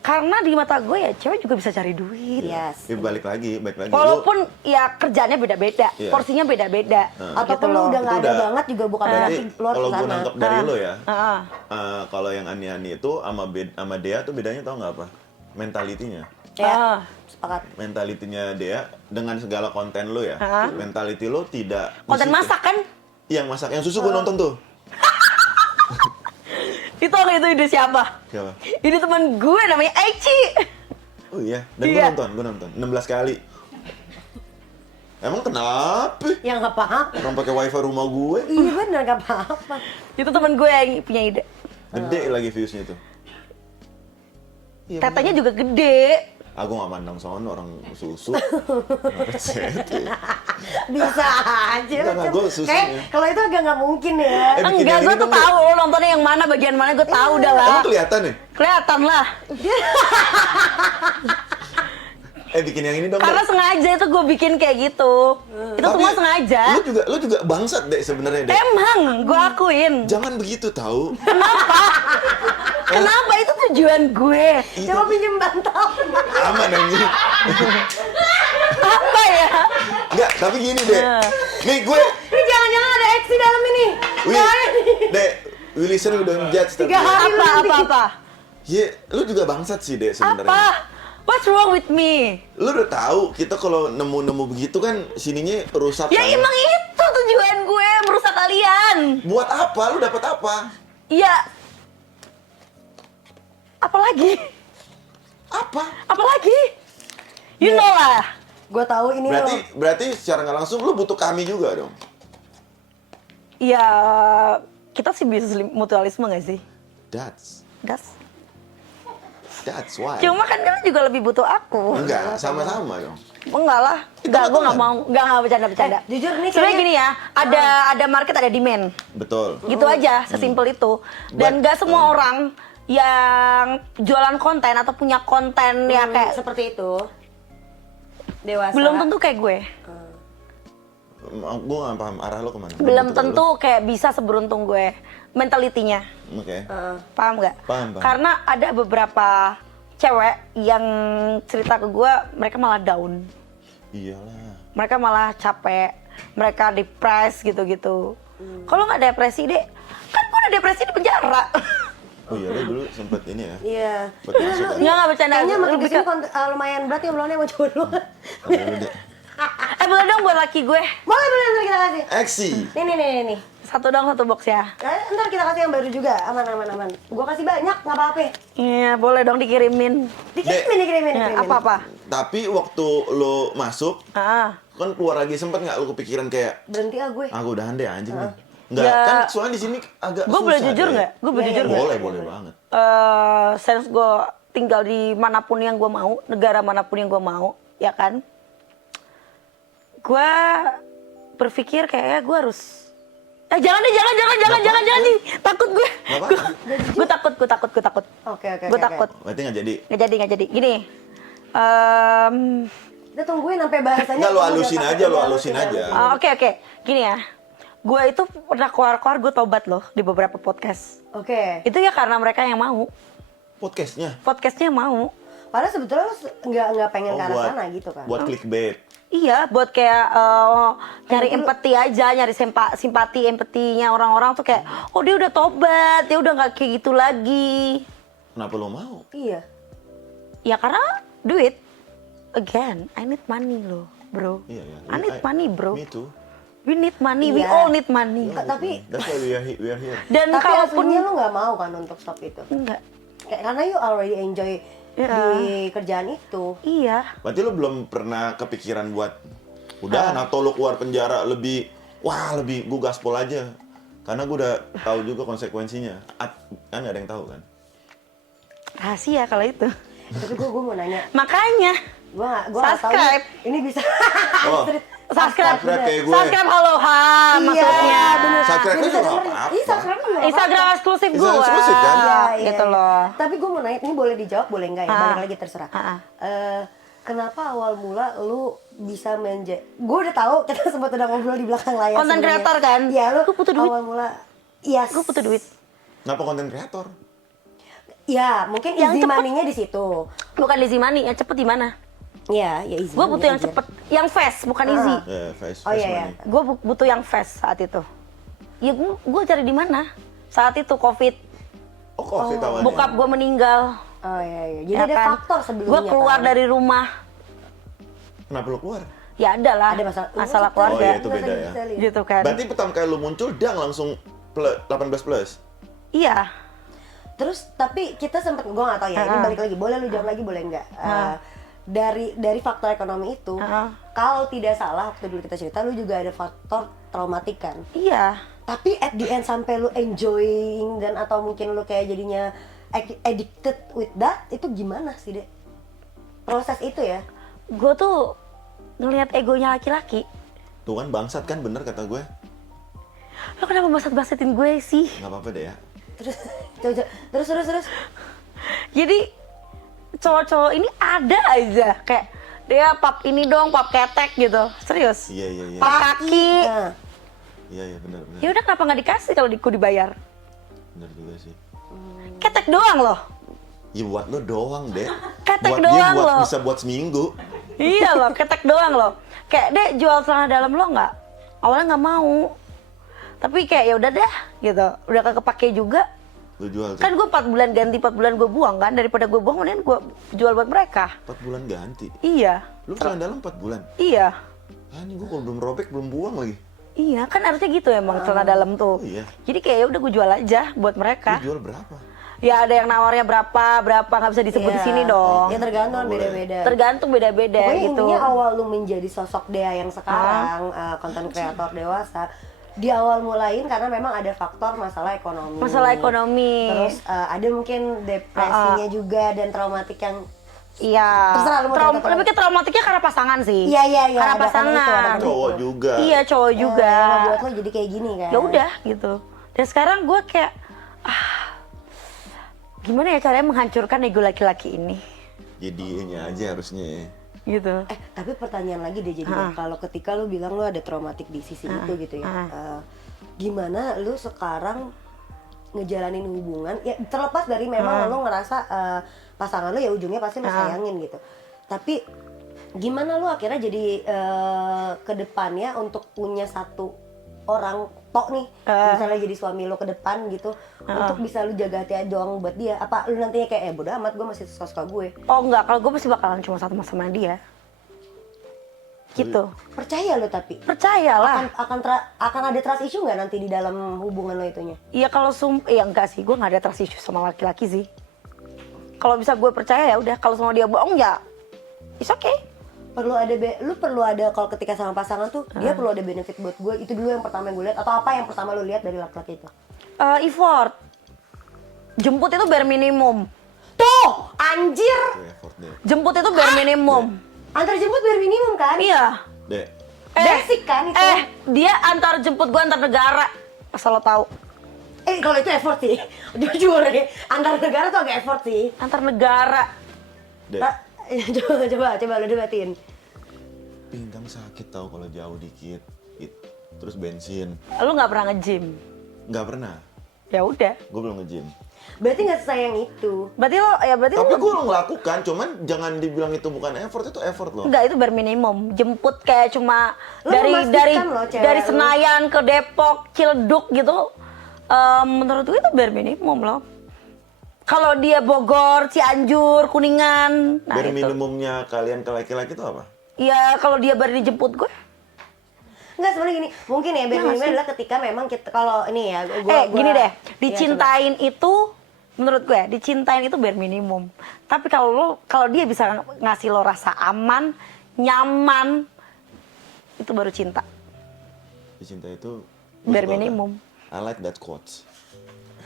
Karena di mata gue ya cewek juga bisa cari duit. Yes. Ya, balik lagi. Walaupun ya kerjanya beda-beda, Iya. porsinya beda-beda. Ataupun Gitu lo loh. udah nggak Itu ada udah- banget juga bukan berarti Berarti lo harus kalau gue kesana. nangkep dari lo ya, Heeh. kalau yang ani-ani itu sama Dea tuh bedanya tau nggak apa? Mentalitinya. Ah. Sepakat. Mentalitinya Dea dengan segala konten lo ya, mentality lo tidak Konten di situ. masak kan? Yang masak, yang susu gue nonton tuh. Itu ide siapa? Siapa? Ini teman gue namanya Aichi. Oh iya, dan Iya. gue nonton 16 kali. Emang kenapa? Ya nggak apa-apa. Orang pakai wifi rumah gue, Iya benar nggak apa-apa. Itu teman gue yang punya ide. gede lagi viewsnya tuh. Iya, Tetenya juga gede. Aku nggak mandang sono orang susu. Ngecet. Bisa aja. Enggak, gue susunya. Kayak kalau itu agak nggak mungkin ya. bikin Enggak, yang gue ini tuh dong, tahu lo nontonnya yang mana, bagian mana gue tahu dah lah. Emang kelihatan nih? Kelihatan lah. Bikin yang ini dong. Karena Dek. sengaja itu gue bikin kayak gitu. Itu Tapi, semua sengaja. Lu juga bangsat deh sebenarnya deh. Emang, gue akuin. Jangan begitu tahu. Kenapa? Itu tujuan gue. Coba pinjem bantal. Aman anjing. Apa ya? Enggak, tapi gini deh. Nih gue, Ini jangan-jangan ada X di dalam ini. wih, Jangan. deh, we listen, we don't judge. Tapi 3 hari lu nanti. Apa? ya, lu juga bangsat sih, Dek, sebenarnya. Apa? What's wrong with me? Lu udah tahu kita kalau nemu begitu kan sininya rusak. Ya kan? emang itu tujuan gue, merusak kalian. Buat apa? Lu dapat apa? Iya. Apalagi? Apa? Apalagi? You know lah. Gue tahu ini Berarti secara nggak langsung lu butuh kami juga dong. Ya, kita sih bisnis mutualisme nggak sih? That's why. Cuma kan kalian juga lebih butuh aku. Enggak, sama-sama dong. Enggak lah. Enggak, gue nggak mau. Enggak bercanda. jujur nih Sebenarnya kayaknya- gini ya, ada market, ada demand. Betul. Gitu aja, sesimpel itu. Dan nggak semua orang yang jualan konten atau punya konten ya kayak seperti itu. Dewasa. belum tentu kayak gue. Gue nggak paham arah lo kemana. Belum Betul, tentu kayak bisa seberuntung gue mentalitinya. lo. Oke. Paham nggak? Paham. Karena ada beberapa cewek yang cerita ke gue, mereka malah down. Iyalah. Mereka malah capek, mereka depres gitu-gitu. Kalau nggak depresi deh, kan gue udah depresi di penjara. Oh iya, lo dulu sempet ini ya. Iya. Buat masuk kan? Nggak bercanda. Kayaknya makin Lebih kesini ke- lumayan berat ya obrolannya sama cowok lu. Kalau lo, Dek. boleh dong buat laki gue. Boleh ntar kita kasih. Eksi. Nih. Satu dong, satu box ya. Ntar kita kasih yang baru juga, aman. Gua kasih banyak, nggak apa-apa. Iya, boleh dong dikirimin. Dikirimin. Ya, apa-apa. Tapi waktu lo masuk, Ah. kan keluar lagi sempet nggak lo kepikiran kayak, Berhenti gue. ah gue udahan deh anjing nih. Enggak, Ya. kan soalnya di sini agak Gue boleh susah, jujur Dek. nggak? Gue boleh jujur nggak? Boleh banget. Sense gue tinggal di manapun yang gue mau, negara manapun yang gue mau, ya kan? Gue berpikir kayaknya gue harus. Jangan nih, takut gue. Nggak apa-apa. Gue takut. Oke. Gue takut. Berarti nggak jadi. Nggak jadi. Gini. Udah tungguin sampai bahasanya. Nggak, lo kamu halusin udah aja, takut, lo udah halusin aja. Oke. Gini ya. Gue itu pernah keluar gue tobat loh di beberapa podcast. Oke. Itu ya karena mereka yang mau. Podcastnya mau. Padahal sebetulnya lu nggak pengen ke arah sana gitu kan. buat clickbait. Iya, buat kayak nyari empati aja, nyari simpati, empatinya orang-orang tuh kayak, oh dia udah tobat, dia udah nggak kayak gitu lagi. Kenapa lo mau? Iya. Ya karena duit. Again, I need money loh, bro. Iya. I need money, bro. Me too. We need money, we Iya. all need money. Tapi That's why we are here. Dan tapi kalaupun aslinya lu nggak mau kan untuk stop itu. enggak, Karena you already enjoy Iya. di kerjaan itu. iya. Berarti lo belum pernah kepikiran buat udah atau lo keluar penjara lebih gue gaspol aja. Karena gue udah tahu juga konsekuensinya. Kan nggak ada yang tahu kan. Rahasia kalau itu. Tapi gue mau nanya, Makanya gue nggak tahu. Subscribe. Ini bisa. Oh. subscribe, kayak gue. subscribe Aloha maksudnya. bener. Subscribe Biar itu bisa nggak dengerin. apa-apa. Iya, subscribe juga nggak Instagram apa-apa. eksklusif Instagram gua. eksklusif kan? Iya, Gitu loh. Tapi gue mau nanya, ini boleh dijawab boleh nggak ya? Ah. Balik lagi terserah. Kenapa awal mula lu bisa gue udah tahu kita sempat udah ngobrol di belakang layar. Konten sebenarnya. kreator kan? Iya, lu Gua butuh duit. awal mula. Yes. Gue butuh duit. Kenapa konten kreator? Ya, mungkin Yang easy cepet. money-nya di situ. Bukan easy money, yang cepet di mana? Iya, ya easy. Gue money butuh yang aja. cepet, yang fast, bukan easy. Face Oh, iya, iya. money. Gue butuh yang fast saat itu. Ya gue cari di mana? Saat itu COVID, Oh, COVID awalnya. bokap gue meninggal. Oh iya. Jadi ya ada kan? faktor sebelumnya. Gue keluar kan? dari rumah. Kenapa lo keluar? Ya ada lah, Ada masalah keluarga. Oh, iya, itu beda ya. Gitu kan. Berarti pertama kali lo muncul, dang langsung 18 plus. Iya. Terus tapi kita sempat gue nggak tahu ya. Ini balik lagi. Boleh lu jawab lagi boleh nggak? Dari faktor ekonomi itu, kalau tidak salah waktu dulu kita cerita, lu juga ada faktor traumatik kan? Iya. Tapi at the end sampai lu enjoying dan atau mungkin lu kayak jadinya addicted with that, itu gimana sih deh? Proses itu ya? Gue tuh ngelihat egonya laki-laki. Tuh kan bangsat kan, bener kata gue. Lo kenapa baset-basetin gue sih? Nggak apa-apa deh ya. Terus. Jadi cowok-cowok ini ada aja kayak dia pap ini dong, pap ketek gitu. Serius. Iya. Pap kaki. Nah, Iya, bener. Ya udah kenapa nggak dikasih kalau dibayar? Bener juga sih. Ketek doang loh. Ya buat lo doang, deh. Ketek buat doang dia lo. bisa buat seminggu. Iya loh, ketek doang loh. Kayak dek jual celana dalam lo nggak? Awalnya nggak mau. Tapi kayak ya udah dah gitu, udah kepake juga. Lu jual tuh. Kan gue 4 bulan ganti, 4 bulan gue buang kan, daripada gue buang mending gue jual buat mereka. 4 bulan ganti. Iya. Lu celana dalam 4 bulan. Iya. Ini gue kalau belum robek belum buang lagi. Iya, kan harusnya gitu emang celana dalam tuh. Iya. Jadi kayak ya udah gue jual aja buat mereka. Lu jual berapa? Ya ada yang nawarnya berapa nggak bisa disebut di sini dong. Ya tergantung beda-beda. Tergantung beda-beda Pokoknya gitu. intinya awal lu menjadi sosok Dea yang sekarang, konten kreator dewasa, di awal mulain karena memang ada faktor masalah ekonomi. Masalah ekonomi. Terus ada mungkin depresinya juga dan traumatik yang Iya. Terserah lu mau cerita apa. Lebih ke traumatiknya karena pasangan sih. Iya. Karena ada pasangan. itu, ada Cowok itu. juga. Iya, cowok juga. Yang buat lo jadi kayak gini kan. Ya udah gitu. Dan sekarang gue kayak gimana ya caranya menghancurkan ego laki-laki ini Jadi ini aja harusnya ya. gitu. Tapi pertanyaan lagi deh jadinya, kalau ketika lu bilang lu ada traumatik di sisi itu gitu ya, gimana lu sekarang ngejalanin hubungan, ya terlepas dari memang lu ngerasa pasangan lu ya ujungnya pasti lu sayangin gitu, tapi gimana lu akhirnya jadi ke depannya untuk punya satu orang tok nih, misalnya jadi suami lo ke depan gitu, untuk bisa lu jaga hati doang buat dia, apa lu nantinya kayak bodo amat gue masih suka gue? Oh enggak, kalau gue pasti bakalan cuma satu sama dia gitu. Percaya lo tapi Percayalah. akan ada trust issue nggak nanti di dalam hubungan lo itunya? Iya kalau ya enggak sih, gue nggak ada trust issue sama laki-laki sih. Kalau bisa gue percaya ya udah, kalau sama dia bohong ya it's okay. Lu perlu ada kalau ketika sama pasangan tuh dia perlu ada benefit buat gue, itu dulu yang pertama yang gue lihat, atau apa yang pertama lu lihat dari laki-laki itu? Effort. Jemput itu bare minimum. Tuh anjir, Itu effort deh. Jemput itu bare minimum. antar jemput biar minimum kan? Iya. Dek. Basic kan itu? Dia antar jemput gue antar negara. Asal lo tahu. Kalau itu effort sih, jujur deh, antar negara tuh agak effort sih. Antar negara. Dek. Coba lu debatin. Pinggang sakit tau kalau jauh dikit. Terus bensin. Lu nggak pernah nge-gym. Nggak pernah. Ya udah. Gue belum nge-gym. Berarti nggak sesayang itu. Berarti Tapi lo gue ngelakukan, cuman jangan dibilang itu bukan effort, itu effort loh. enggak, itu bare minimum. Jemput kayak cuma Lu dari memastikan loh cewek dari lu. Senayan ke Depok, Ciledug gitu. Menurut gue itu bare minimum loh. Kalau dia Bogor, Cianjur, Kuningan, nah Bare itu. minimumnya kalian ke laki-laki itu apa? Iya, kalau dia baru dijemput gue. Enggak, sebenarnya gini, mungkin ya bare minimum adalah ketika memang kita, kalau ini ya Gini deh, Iya, dicintain itu menurut gue, dicintain itu bare minimum. Tapi kalau dia bisa ngasih lo rasa aman, nyaman, itu baru cinta. Cinta itu Bare minimum. I like that quotes.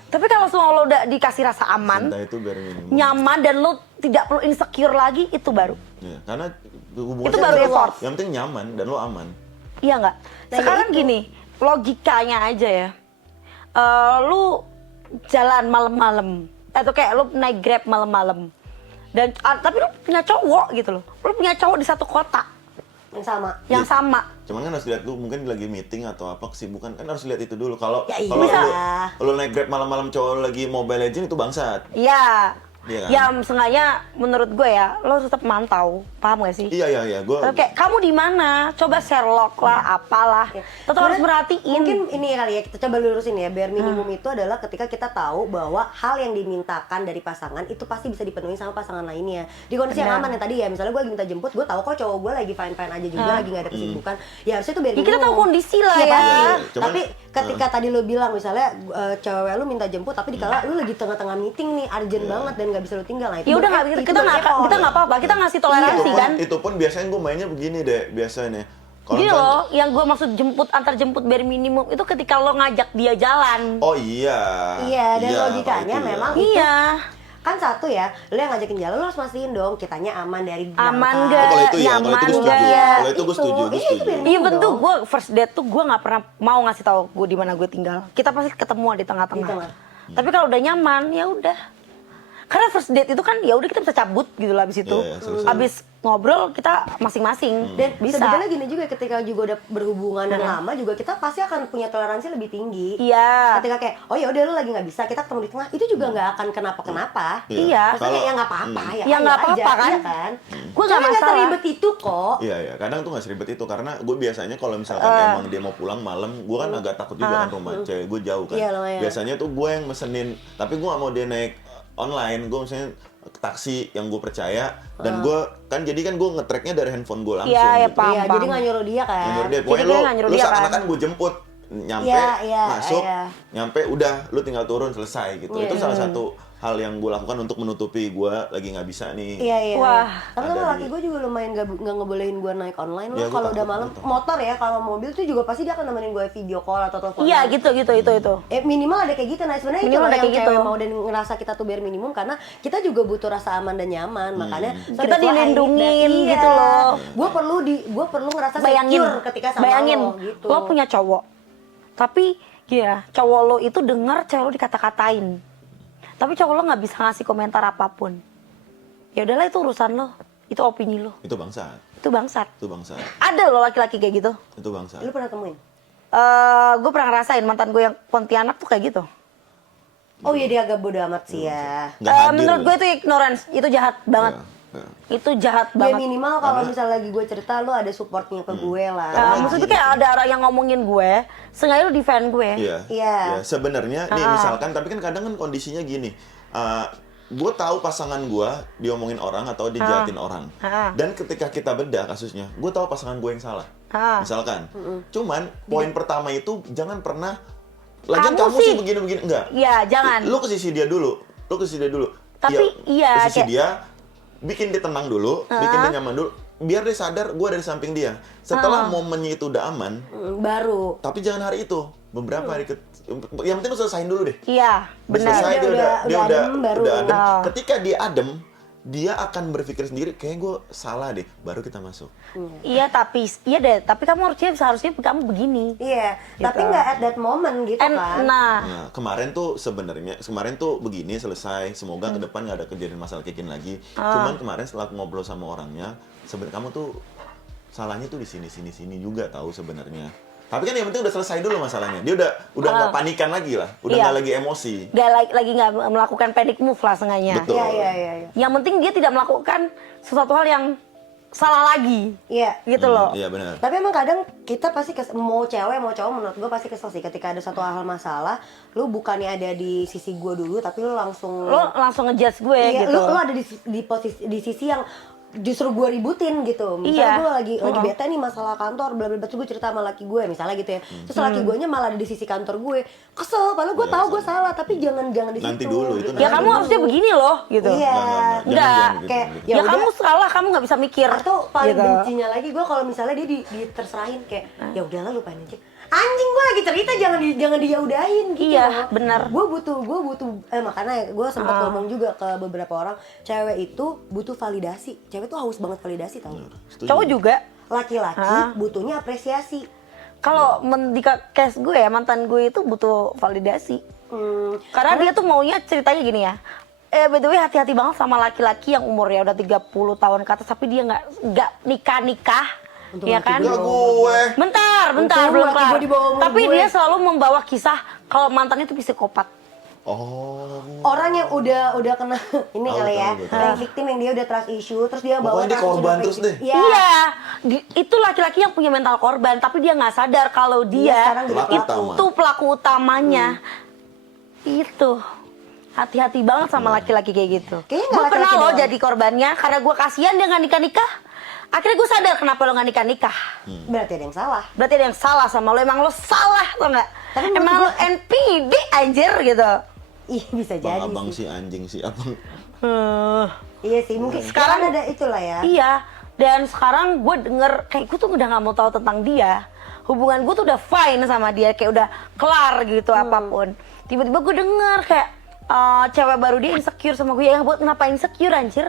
Tapi kalau semua lo udah dikasih rasa aman, Cinta itu bare minimum. nyaman, dan lo tidak perlu insecure lagi, itu baru. Ya, karena hubungan Itu baru effort. Yang penting nyaman dan lo aman. Iya nggak? Nah, Sekarang ya itu. gini, logikanya aja ya. Lu jalan malam-malam, atau kayak lu naik Grab malam-malam. Dan tapi lu punya cowok gitu loh. Lu punya cowok di satu kota yang sama. yang Iya. sama. Cuman kan harus lihat dulu, mungkin lagi meeting atau apa kesibukan, kan harus lihat itu dulu. Kalau Ya iya. kalau Bisa. lo naik Grab malam-malam cowok lagi Mobile Legends itu bangsat. Iya. Iya kan? Ya sengaja menurut gue ya, lo tetap mantau, paham gak sih? Iya, gue Oke, kamu di mana? Coba Sherlock lah, apalah. Oke. Tetap harus Sebenarnya merhatiin. Mungkin ini kali ya, kita coba lurusin ya. Bare minimum itu adalah ketika kita tahu bahwa hal yang dimintakan dari pasangan itu pasti bisa dipenuhi sama pasangan lainnya. Di kondisi yang Benar. aman yang tadi ya, misalnya gue lagi minta jemput, gue tahu kok cowok gue lagi fine-fine aja juga, lagi gak ada kesibukan. Ya harusnya itu bare Ya, minimum. kita tahu kondisi lah Iya, ya. pasti. Iya, cuman- Tapi ketika tadi lo bilang misalnya cewek lu minta jemput, tapi dikala lu lagi tengah-tengah meeting nih, urgent banget dan gak bisa lu tinggal. Nah, itu Ya udah baru- nggak, itu kita baru nggak effort. kita nggak apa-apa, kita ngasih toleransi kan. Itu pun biasanya gue mainnya begini deh, biasanya. Kalau Gini misalnya- loh, yang gue maksud antar jemput bare minimum itu ketika lo ngajak dia jalan. Oh iya. Iya, dan logikanya kalau itu memang Iya. kan satu ya, lu yang ngajakin jalan, lu harus mastiin dong kitanya aman dari Aman belakang. nggak? Kalau itu ya, kalau itu gue Nyaman setuju. nggak? Kalau itu gue Itu. setuju, gue Iya, itu setuju. bener. Even tuh dong. gue first date tuh gue nggak pernah mau ngasih tahu gue di mana gue tinggal. Kita pasti ketemu di tengah-tengah. Di tengah. Tapi kalau udah nyaman ya udah. Karena first date itu kan ya udah kita bisa cabut gitu lah abis itu. Iya, selesai. Abis ngobrol kita masing-masing. Dan bisa. sebetulnya gini juga ketika juga udah berhubungan dan lama juga kita pasti akan punya toleransi lebih tinggi. Iya. Ketika kayak oh ya udah lu lagi nggak bisa kita ketemu di tengah itu juga nggak akan kenapa-kenapa. Iya. Maksudnya ya nggak apa-apa ya. Ya nggak ayo aja, apa-apa kan? iya kan? Gue nggak Karena masalah. seribet itu kok. Iya, kadang tuh nggak seribet itu karena gue biasanya kalau misalkan emang dia mau pulang malam, gue kan agak takut juga kan rumah cewek gue jauh kan. Iya, lumayan. Biasanya tuh gue yang mesenin, tapi gue nggak mau dia naik online, gue misalnya taksi yang gue percaya dan gue kan jadi kan gue nge-tracknya dari handphone gue langsung Iya, gitu. paham. Iya, jadi nggak nyuruh dia kan. Menurut dia, Jadi pokoknya dia nggak nyuruh lu dia kan. seakan-akan gue jemput, nyampe, Iya, masuk, iya. nyampe, udah, lu tinggal turun, selesai gitu. Iya, Itu salah satu hal yang gue lakukan untuk menutupi gue lagi nggak bisa nih. Iya iya. Wah, Tapi ada kan laki di- gue juga lumayan nggak ngebolehin gue naik online Iya, loh. gue Kalau udah takut, malam gue takut. motor ya, kalau mobil tuh juga pasti dia akan nemenin gue video call atau telepon. Iya gitu itu. Minimal ada kayak gitu. Nah sebenarnya itu Minimal loh ada yang kayak cewek gitu. mau dan ngerasa kita tuh bare minimum karena kita juga butuh rasa aman dan nyaman. Makanya so Kita that's why I need dilindungin that. gitu loh. Gue perlu ngerasa Bayangin, secure ketika sama bayangin, lo gitu. lo punya cowok, tapi ya cowok lo itu dengar cewek lo dikata-katain, tapi cowok lo nggak bisa ngasih komentar apapun. Ya udahlah itu urusan lo, itu opini lo, Itu bangsat, itu bangsat. itu bangsat, Ada lo laki-laki kayak gitu. itu bangsat. Lu pernah temuin? Gue pernah ngerasain mantan gue yang Pontianak tuh kayak gitu. Oh iya dia agak bodo amat sih ya. Nggak hadir Menurut lu. gue itu ignorance, itu jahat banget. Iya. Itu jahat Ya banget. minimal kalau misalnya lagi gue cerita lu ada supportnya ke gue lah. Maksudnya kayak ada orang yang ngomongin gue, sengaja lu defend gue. Iya. Iya. Ya, sebenarnya nih misalkan tapi kan kadang kan kondisinya gini. Gue tahu pasangan gue diomongin orang atau dijahatin orang. Dan ketika kita bedah kasusnya, gue tahu pasangan gue yang salah. Misalkan. Cuman poin pertama itu jangan pernah lagian Kamu kamu sih sih. begini-begini enggak. Iya, jangan. Lu ke sisi dia dulu. Lu ke sisi dia dulu. Tapi iya, ke sisi kayak- dia bikin dia tenang dulu, bikin dia nyaman dulu. Biar dia sadar gue ada di samping dia. Setelah momennya itu udah aman, Baru. tapi jangan hari itu, beberapa hari yang penting lu selesain dulu deh. Iya, benar. Selesai dia Udah adem, baru. udah adem. Oh. Ketika dia adem, dia akan berpikir sendiri, kayak gue salah deh, baru kita masuk. Iya, tapi kamu seharusnya kamu begini. Iya, Gitu. tapi nggak at that moment gitu kan. Nah, Nah, kemarin tuh begini selesai. Semoga ke depan nggak ada kejadian masalah kayak gini lagi. Cuman kemarin setelah aku ngobrol sama orangnya, sebenarnya kamu tuh salahnya tuh di sini juga tahu sebenarnya. Tapi kan yang penting udah selesai dulu masalahnya. Dia udah nggak panikan lagi lah, udah Iya. nggak lagi emosi. gak lagi nggak melakukan panic move lah sengaja. Betul. Iya. Yang penting dia tidak melakukan sesuatu hal yang salah lagi, Iya. gitu loh. Iya benar. Tapi emang kadang kita pasti mau cewek mau cowok menurut gue pasti kesel sih ketika ada satu hal masalah, lu bukannya ada di sisi gue dulu tapi lu langsung Lo langsung ngejudge gue iya, gitu. lu ada di sisi yang justru gue ributin gitu. Misalnya Iya. gue lagi bete nih masalah kantor, bla bla bla, terus gue cerita sama laki gue misalnya gitu ya. Terus laki gue nya malah ada di sisi kantor gue. Kesel, padahal gue Iya, tahu sama. gue salah, tapi jangan di Nanti situ. dulu, itu gitu. nanti Ya kamu dulu. harusnya begini loh, gitu. Iya. Jangan Enggak, gitu, kayak, gitu. Ya, Ya udah. kamu salah, kamu nggak bisa mikir. Atau paling gitu. bencinya lagi gue kalau misalnya dia terserahhin kayak ya udahlah lupain aja. Anjing gue lagi cerita jangan diyaudahin gitu. Iya, benar. Gue butuh makanya gue sempat ngomong juga ke beberapa orang, cewek itu butuh validasi. Cewek tuh haus banget validasi tau. Setuju. Cowok juga. Laki-laki butuhnya apresiasi. Kalau di case gue ya, mantan gue itu butuh validasi. Karena dia tuh maunya ceritanya gini ya. By the way, hati-hati banget sama laki-laki yang umurnya udah 30 tahun ke atas tapi dia nggak nikah. Untuk Ya laki kan? Enggak gue. Bentar, Untung belum laki kelar. gue di bawah umur Tapi gue. dia selalu membawa kisah kalau mantannya itu psikopat. Oh. Orang yang udah kena ini Tahu, kali ya, tahu, betul. yang victim yang dia udah trust issue, terus dia bawa Pokoknya dia kasus korban udah terus victim. deh. Iya. Iya, itu laki-laki yang punya mental korban, tapi dia nggak sadar kalau dia sekarang jadi Pelaku utama. itu pelaku utamanya. Itu hati-hati banget sama laki-laki kayak gitu. Kayaknya nggak Gue laki-laki pernah loh doang. jadi korbannya karena gue kasihan dia nggak nikah-nikah. Akhirnya gue sadar kenapa lo nggak nikah-nikah. Berarti ada yang salah. Berarti ada yang salah sama lo, emang lo salah tau nggak? Tapi menurut Emang lo gua- NPD anjir gitu. Ih, bisa jadi Abang sih. si anjing si abang. Iya sih, mungkin Sekarang- sekarang ada itulah ya. Iya, dan sekarang gue denger kayak gue tuh udah nggak mau tahu tentang dia. Hubungan gue tuh udah fine sama dia, kayak udah kelar gitu apapun. Tiba-tiba gue denger kayak cewek baru dia insecure sama gue. Ya buat kenapa insecure anjir?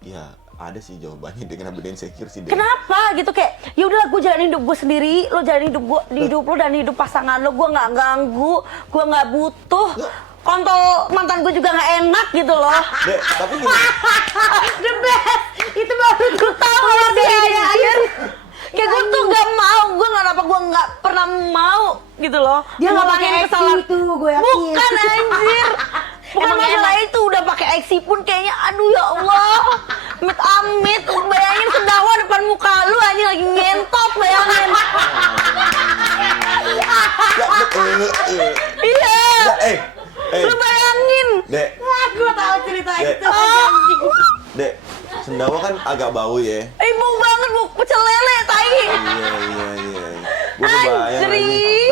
Ya ada sih jawabannya dengan dia insecure sih dia. Kenapa gitu kayak ya udahlah gue jalanin hidup gue sendiri, lo jalanin hidup gue, hidup lo dan hidup pasangan lo, gue nggak ganggu, gue nggak butuh kontol mantan gue juga nggak enak gitu loh. Dek, tapi gini. The best. Itu baru gue tahu ya dia anjir. Kayak gue tuh nggak mau, gue nggak pernah mau gitu loh. Dia nggak pakai Ngulangin kesalahan itu, gue yakin. Bukan anjir. Bukan Emang masalah itu, udah pakai Exi pun kayaknya aduh ya Allah. Amit-amit, bayangin sendawa depan muka lu anjing lagi ngentot, bayangin. Iya. Lu bayangin. Dek, Gue tahu cerita Dek. itu anjing. Dek, sendawa kan agak bau ya. Bau banget, bau pecel lele, tai. Iya. Gue kebayang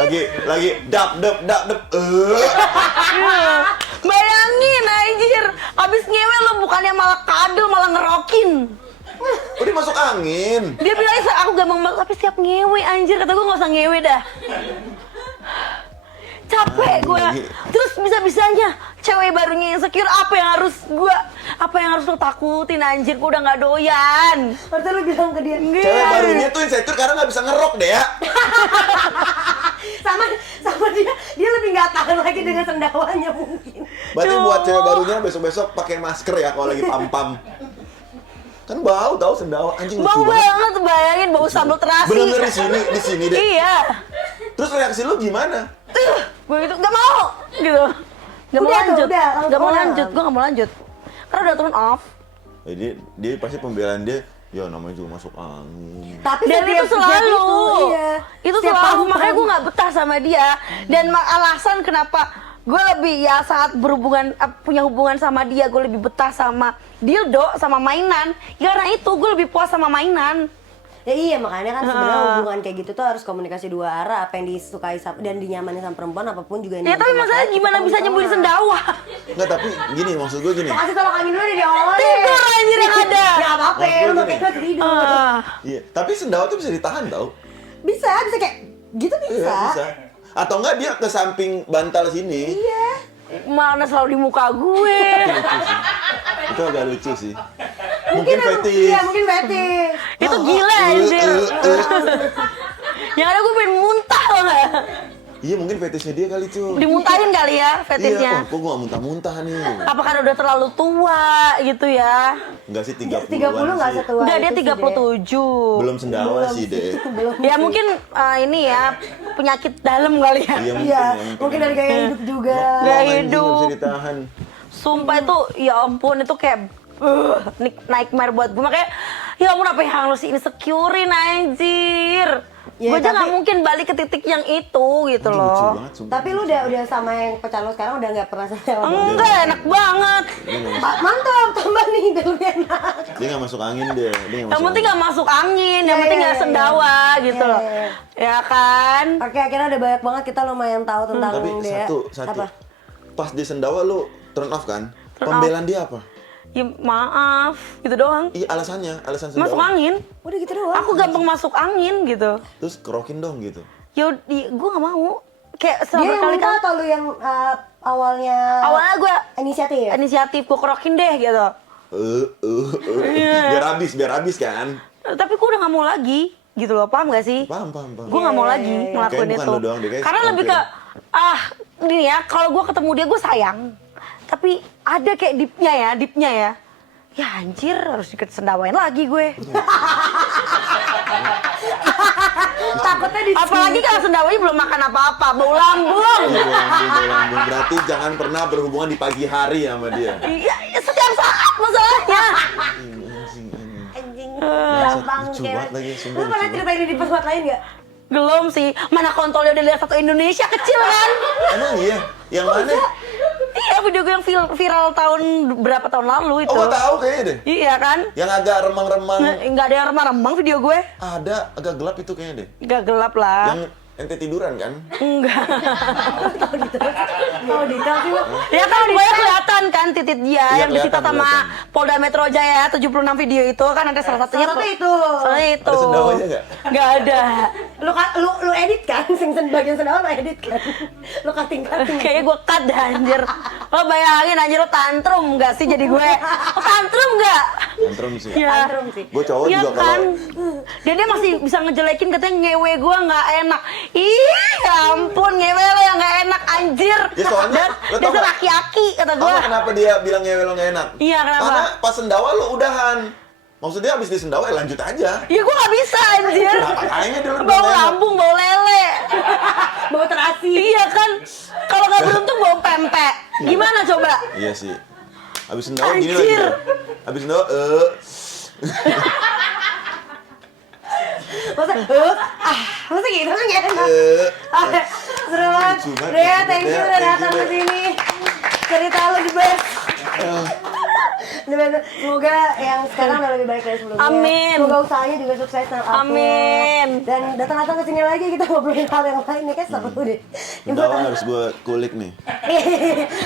Anjir. lagi dap. Bayangin anjir, abis ngewe lu bukannya malah kadel, malah ngerokin. Udah masuk angin. Dia bilang aku gampang banget, tapi siap ngewe anjir. Kata gue gak usah ngewe dah. Capek gue. Terus bisa-bisanya cewek barunya insecure, apa yang harus lo takutin anjir. Gue udah gak doyan. Harusnya lu bilang ke dia. Cewek barunya tuh insecure karena nggak bisa ngerok deh ya. sama dia lebih nggak tahan lagi dengan sendawanya mungkin. Berarti buat cewek barunya besok-besok pakai masker ya kalau lagi pam-pam. Kan bau tahu sendawa anjing lucu Bau banget. banget, bayangin bau sambal terasi. Bener-bener di sini deh. Iya. Terus reaksi lu gimana? Gue gitu, gak mau gitu. Gak mau Udah tuh, lanjut. udah, Gak mau udah. lanjut, gue gak mau lanjut. Karena udah turn off. Dia pasti pembelaan dia, ya namanya juga masuk angin. Tapi Dan setiap itu selalu, iya. itu Setiap selalu, pam-pam. makanya gue nggak betah sama dia. Dan alasan kenapa gue lebih ya saat punya hubungan sama dia, gue lebih betah sama dildo, sama mainan. Ya, karena itu gue lebih puas sama mainan. Ya iya, makanya kan sebenarnya hubungan kayak gitu tuh harus komunikasi dua arah, apa yang disukai dan dinyamani sama perempuan apapun juga Ya tapi masalahnya gimana bisa nyembuhin sendawa? Enggak, tapi gini maksud gue gini. Kasih tolak angin dulu deh di awal deh. Tidur anjir yang ada. Ya apa-apa, Maksud lu gue pakai gini. tidur. Iya, tapi sendawa tuh bisa ditahan tau. Bisa kayak gitu Iya, bisa. Atau enggak dia ke samping bantal sini. Iya. Mana selalu di muka gue. Itu agak lucu sih. Mungkin emang- fetis. Iya, mungkin fetis. Itu gila anjir. Yang ada gue pengen muntah loh nggak? Iya, mungkin fetisnya dia kali cuy. Dimuntahin kali ya Iya, fetisnya. kok gua muntah-muntah nih. Apa karena udah terlalu tua gitu ya? Enggak sih 30-an 30 nggak sih. setua. Enggak, dia itu sih, Dek. 37. Belum sendawa sih, Dek. Belum. Ya mungkin ini ya penyakit dalam kali ya. Iya, Iya, mungkin dari gaya hidup juga. Gaya Anjing, nggak hidup. bisa ditahan. Sumpah itu ya ampun itu kayak nightmare buat gue. Makanya ya ampun apa yang harus insecurein anjir. Ya, gue aja tapi- nggak mungkin balik ke titik yang itu gitu Anjing, lucu loh. banget sumpah. Tapi lu udah sama yang pacar lu sekarang udah nggak pernah sewa. Enggak, enak banget. Dia nggak masuk, Mantap, tambah nih biar lebih enak. dia nggak masuk angin deh. Dia nggak Yang masuk penting angin. nggak masuk angin, yang Iya, penting iya, nggak iya. sendawa gitu Iya, loh. iya. Ya kan? Oke, akhirnya udah banyak banget kita lumayan tahu tentang Tapi dia. satu. Apa? Pas di sendawa lu turn off kan? Turn Pembelaan dia apa? Ya maaf, gitu doang. Iya, alasan Masuk sendawa. angin. Udah gitu doang. Aku gampang masuk angin gitu. Terus kerokin dong gitu. Ya gue nggak mau. Kayak Dia yang berkali-kali minta atau lu yang awalnya awalnya gue inisiatif? gue kerokin deh gitu. Biar habis kan? Tapi gue udah nggak mau lagi gitu loh, paham gak sih? Paham. Gue nggak mau Iya, lagi iya, iya. ngelakuin Kayaknya bukan itu. lo doang deh, kayak Karena lebih ke hampir. gini ya, kalau gue ketemu dia gue sayang. Tapi ada kayak deepnya ya. Ya anjir, harus disendawain lagi gue. Takutnya di Apalagi kalau sendawanya belum makan apa-apa, bau lambung. Iya, lambung. Berarti jangan pernah berhubungan di pagi hari sama dia. Iya, setiap saat masalahnya. Anjing. anjing Bangsat, gampang lucu kayak. banget lagi, sumpah Lu pernah lucu cerita ini di pesawat lain nggak? Belum sih, mana kontolnya udah lihat satu Indonesia kecil kan? Emang iya? Yang mana? Iya, video gue yang viral tahun berapa tahun lalu itu. Oh, gua tahu kayaknya deh. Iya kan? Yang agak remang-remang. Nggak ada yang remang-remang video gue. Ada agak gelap itu kayaknya deh. Nggak gelap lah. Yang ente tiduran kan? Enggak. Oh detail sih lu. Ya kan pokoknya kelihatan kan titik dia Iya, yang disita kelihatan, sama Polda Metro Jaya 76 video itu kan ada salah satunya. Salah satu itu. Salah itu. Ada sendawanya nggak? Nggak ada. Lu edit kan? Sing bagian sendawa lu edit kan? Lu cutting. Kayaknya gue cut dah anjir. Lo bayangin anjir lo tantrum nggak sih jadi gue? Lo tantrum nggak? Tantrum sih. Ya. Tantrum sih. Gue cowok Iya juga kan? kalau Dan dia masih bisa ngejelekin katanya ngewe gue nggak enak. Ih, ya ampun ngewe lo yang nggak enak anjir. Ya, soalnya, Dan lo tau dasar nggak? laki laki kata Tahu gue. nggak kenapa dia bilang ngewe lo nggak enak? Iya, kenapa? Karena pas sendawa lo udahan. Maksudnya abis di sendawa ya lanjut aja. Ya gue gak bisa anjir. Nah, makanya dia Bau lambung, bau lele. Bau terasi. Iya kan. Kalau gak beruntung bau pempek. Gimana coba? Iya sih. Abis sendawa gini lagi. Anjir. Dia. Abis sendawa Masa gitu kan ya? Seru banget. Lucu banget. Dea, thank you udah Thank you, datang ke Dea. sini. Cerita lu the best. The best. Semoga yang sekarang udah lebih baik dari sebelumnya. Amin. Semoga usahanya juga sukses startupnya. Amin. Dan datang-datang ke sini lagi kita ngobrolin hal yang lain nih, kayak seru deh. sendawa harus gue kulik nih.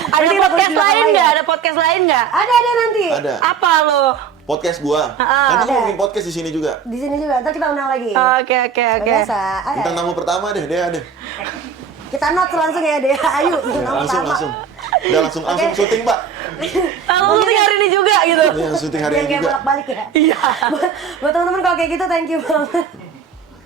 Ada Nanti podcast kita lain kulik nggak? ya. Ada podcast lain nggak? Ada nanti. Ada. Apa lo? Podcast gua. Nanti ada. gue bikin podcast di sini juga. Di sini juga. Ntar kita undang lagi. Oke. Biasa. Bintang tamu pertama deh, Dea deh. Kita notes langsung ya deh. Ayo. Langsung. Udah langsung syuting, Pak. Lalu syuting hari ini juga gitu. Ini yang syuting hari Biar ini kayak juga. bolak-balik ya. Iya. Buat teman-teman kalau kayak gitu thank you banget.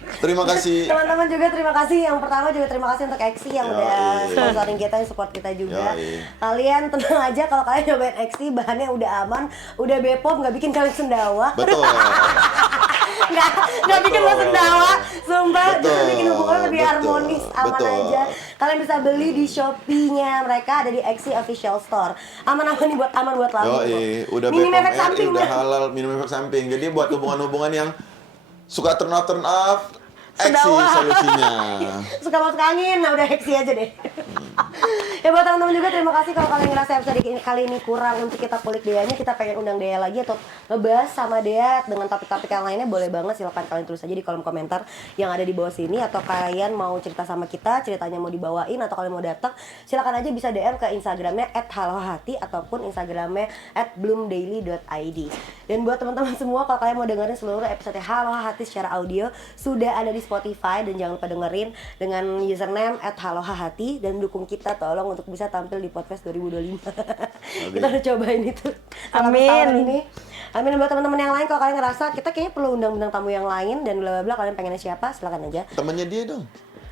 Terima kasih. Teman-teman juga terima kasih. Yang pertama juga terima kasih untuk Exi yang Yoi. udah sponsoring kita, yang support kita juga. Yoi. Kalian tenang aja kalau kalian nyobain Exi, bahannya udah aman, udah Bepom, nggak bikin kalian sendawa. Betul. nggak bikin lo sendawa, sumpah. Betul. Justru bikin hubungan lebih Betul. harmonis, aman Betul. aja. Kalian bisa beli di Shopee-nya mereka, ada di Exi Official Store. Aman-aman nih buat lambung. Udah Minum Bepom efek samping udah dah. halal, minum efek samping. Jadi buat hubungan-hubungan yang suka turn off, Exi Sendawa. solusinya. Suka masuk angin, nah udah Exi aja deh. Ya buat teman-teman juga terima kasih kalau kalian ngerasa episode kali ini kurang untuk kita kulik Deanya, kita pengen undang Dea lagi atau ngebahas sama Dea dengan topik-topik yang lainnya, boleh banget, silakan kalian tulis aja di kolom komentar yang ada di bawah sini, atau kalian mau cerita sama kita, ceritanya mau dibawain atau kalian mau datang, silakan aja bisa DM ke Instagramnya @halohati ataupun Instagramnya @bloomdaily.id. Dan buat teman-teman semua, kalau kalian mau dengerin seluruh episode Halo Hati secara audio, sudah ada di Spotify, dan jangan lupa dengerin dengan username @halohati, dan dukung kita tolong untuk bisa tampil di podcast 2025. Kita udah cobain itu. Selama Amin. tahun ini. Amin. Buat teman-teman yang lain, kalau kalian ngerasa kita kayaknya perlu undang bintang tamu yang lain dan bla bla bla, kalian pengennya siapa, silakan aja. Temennya dia dong.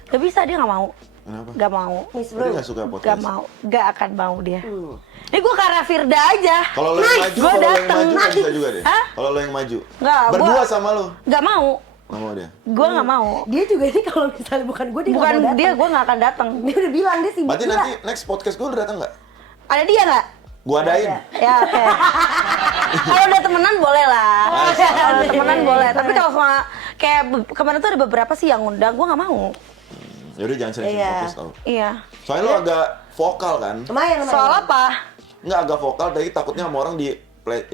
Gak bisa, dia gak mau. Kenapa? Gak mau. Miss Dia Bro. nggak suka Gak podcast. mau. Gak akan mau dia. Ini gue karena Firda aja. Kalau lo yang maju, Gua kalau lo yang dateng. maju kan bisa juga deh. Hah? Kalau lo yang maju. Nggak, Berdua sama lo. Gak mau. Nggak mau dia. Gue gak mau. Dia juga ini kalau misalnya bukan gue, dia Bukan nggak mau datang. dia, gue gak akan datang. Dia udah bilang dia sibuk Berarti gila. nanti next podcast gue lo datang nggak? Ada dia gak? Gua adain. Ya oke. Kalau udah temenan boleh lah. Kalau udah temenan boleh. Tapi kalau sama kayak kemarin tuh ada beberapa sih yang undang, gue gak mau. Yaudah jangan sering Iya. podcast tau. Iya. Soalnya lo agak vokal kan? Lumayan. Soal apa? Nggak agak vokal, tapi takutnya sama orang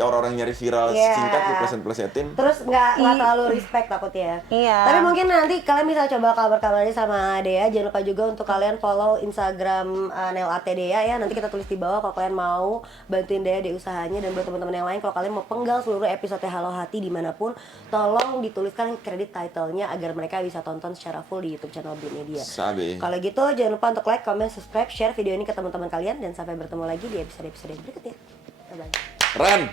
orang-orang nyari viral Iya. singkat lu pleset-plesetin. Terus nggak terlalu respect takutnya. Iya. Tapi mungkin nanti kalian bisa coba kabar-kabarnya sama Dea. Jangan lupa juga untuk kalian follow Instagram Nail Art Dea ya. Nanti kita tulis di bawah kalau kalian mau bantuin Dea di usahanya. Dan buat teman-teman yang lain, kalau kalian mau penggal seluruh episode Halo Hati dimanapun, tolong dituliskan kredit title-nya agar mereka bisa tonton secara full di YouTube channel Bloom Media. Sabi. Kalau gitu jangan lupa untuk like, comment, subscribe, share video ini ke teman-teman kalian, dan sampai bertemu lagi di episode-episode berikutnya. Bye bye. Ren.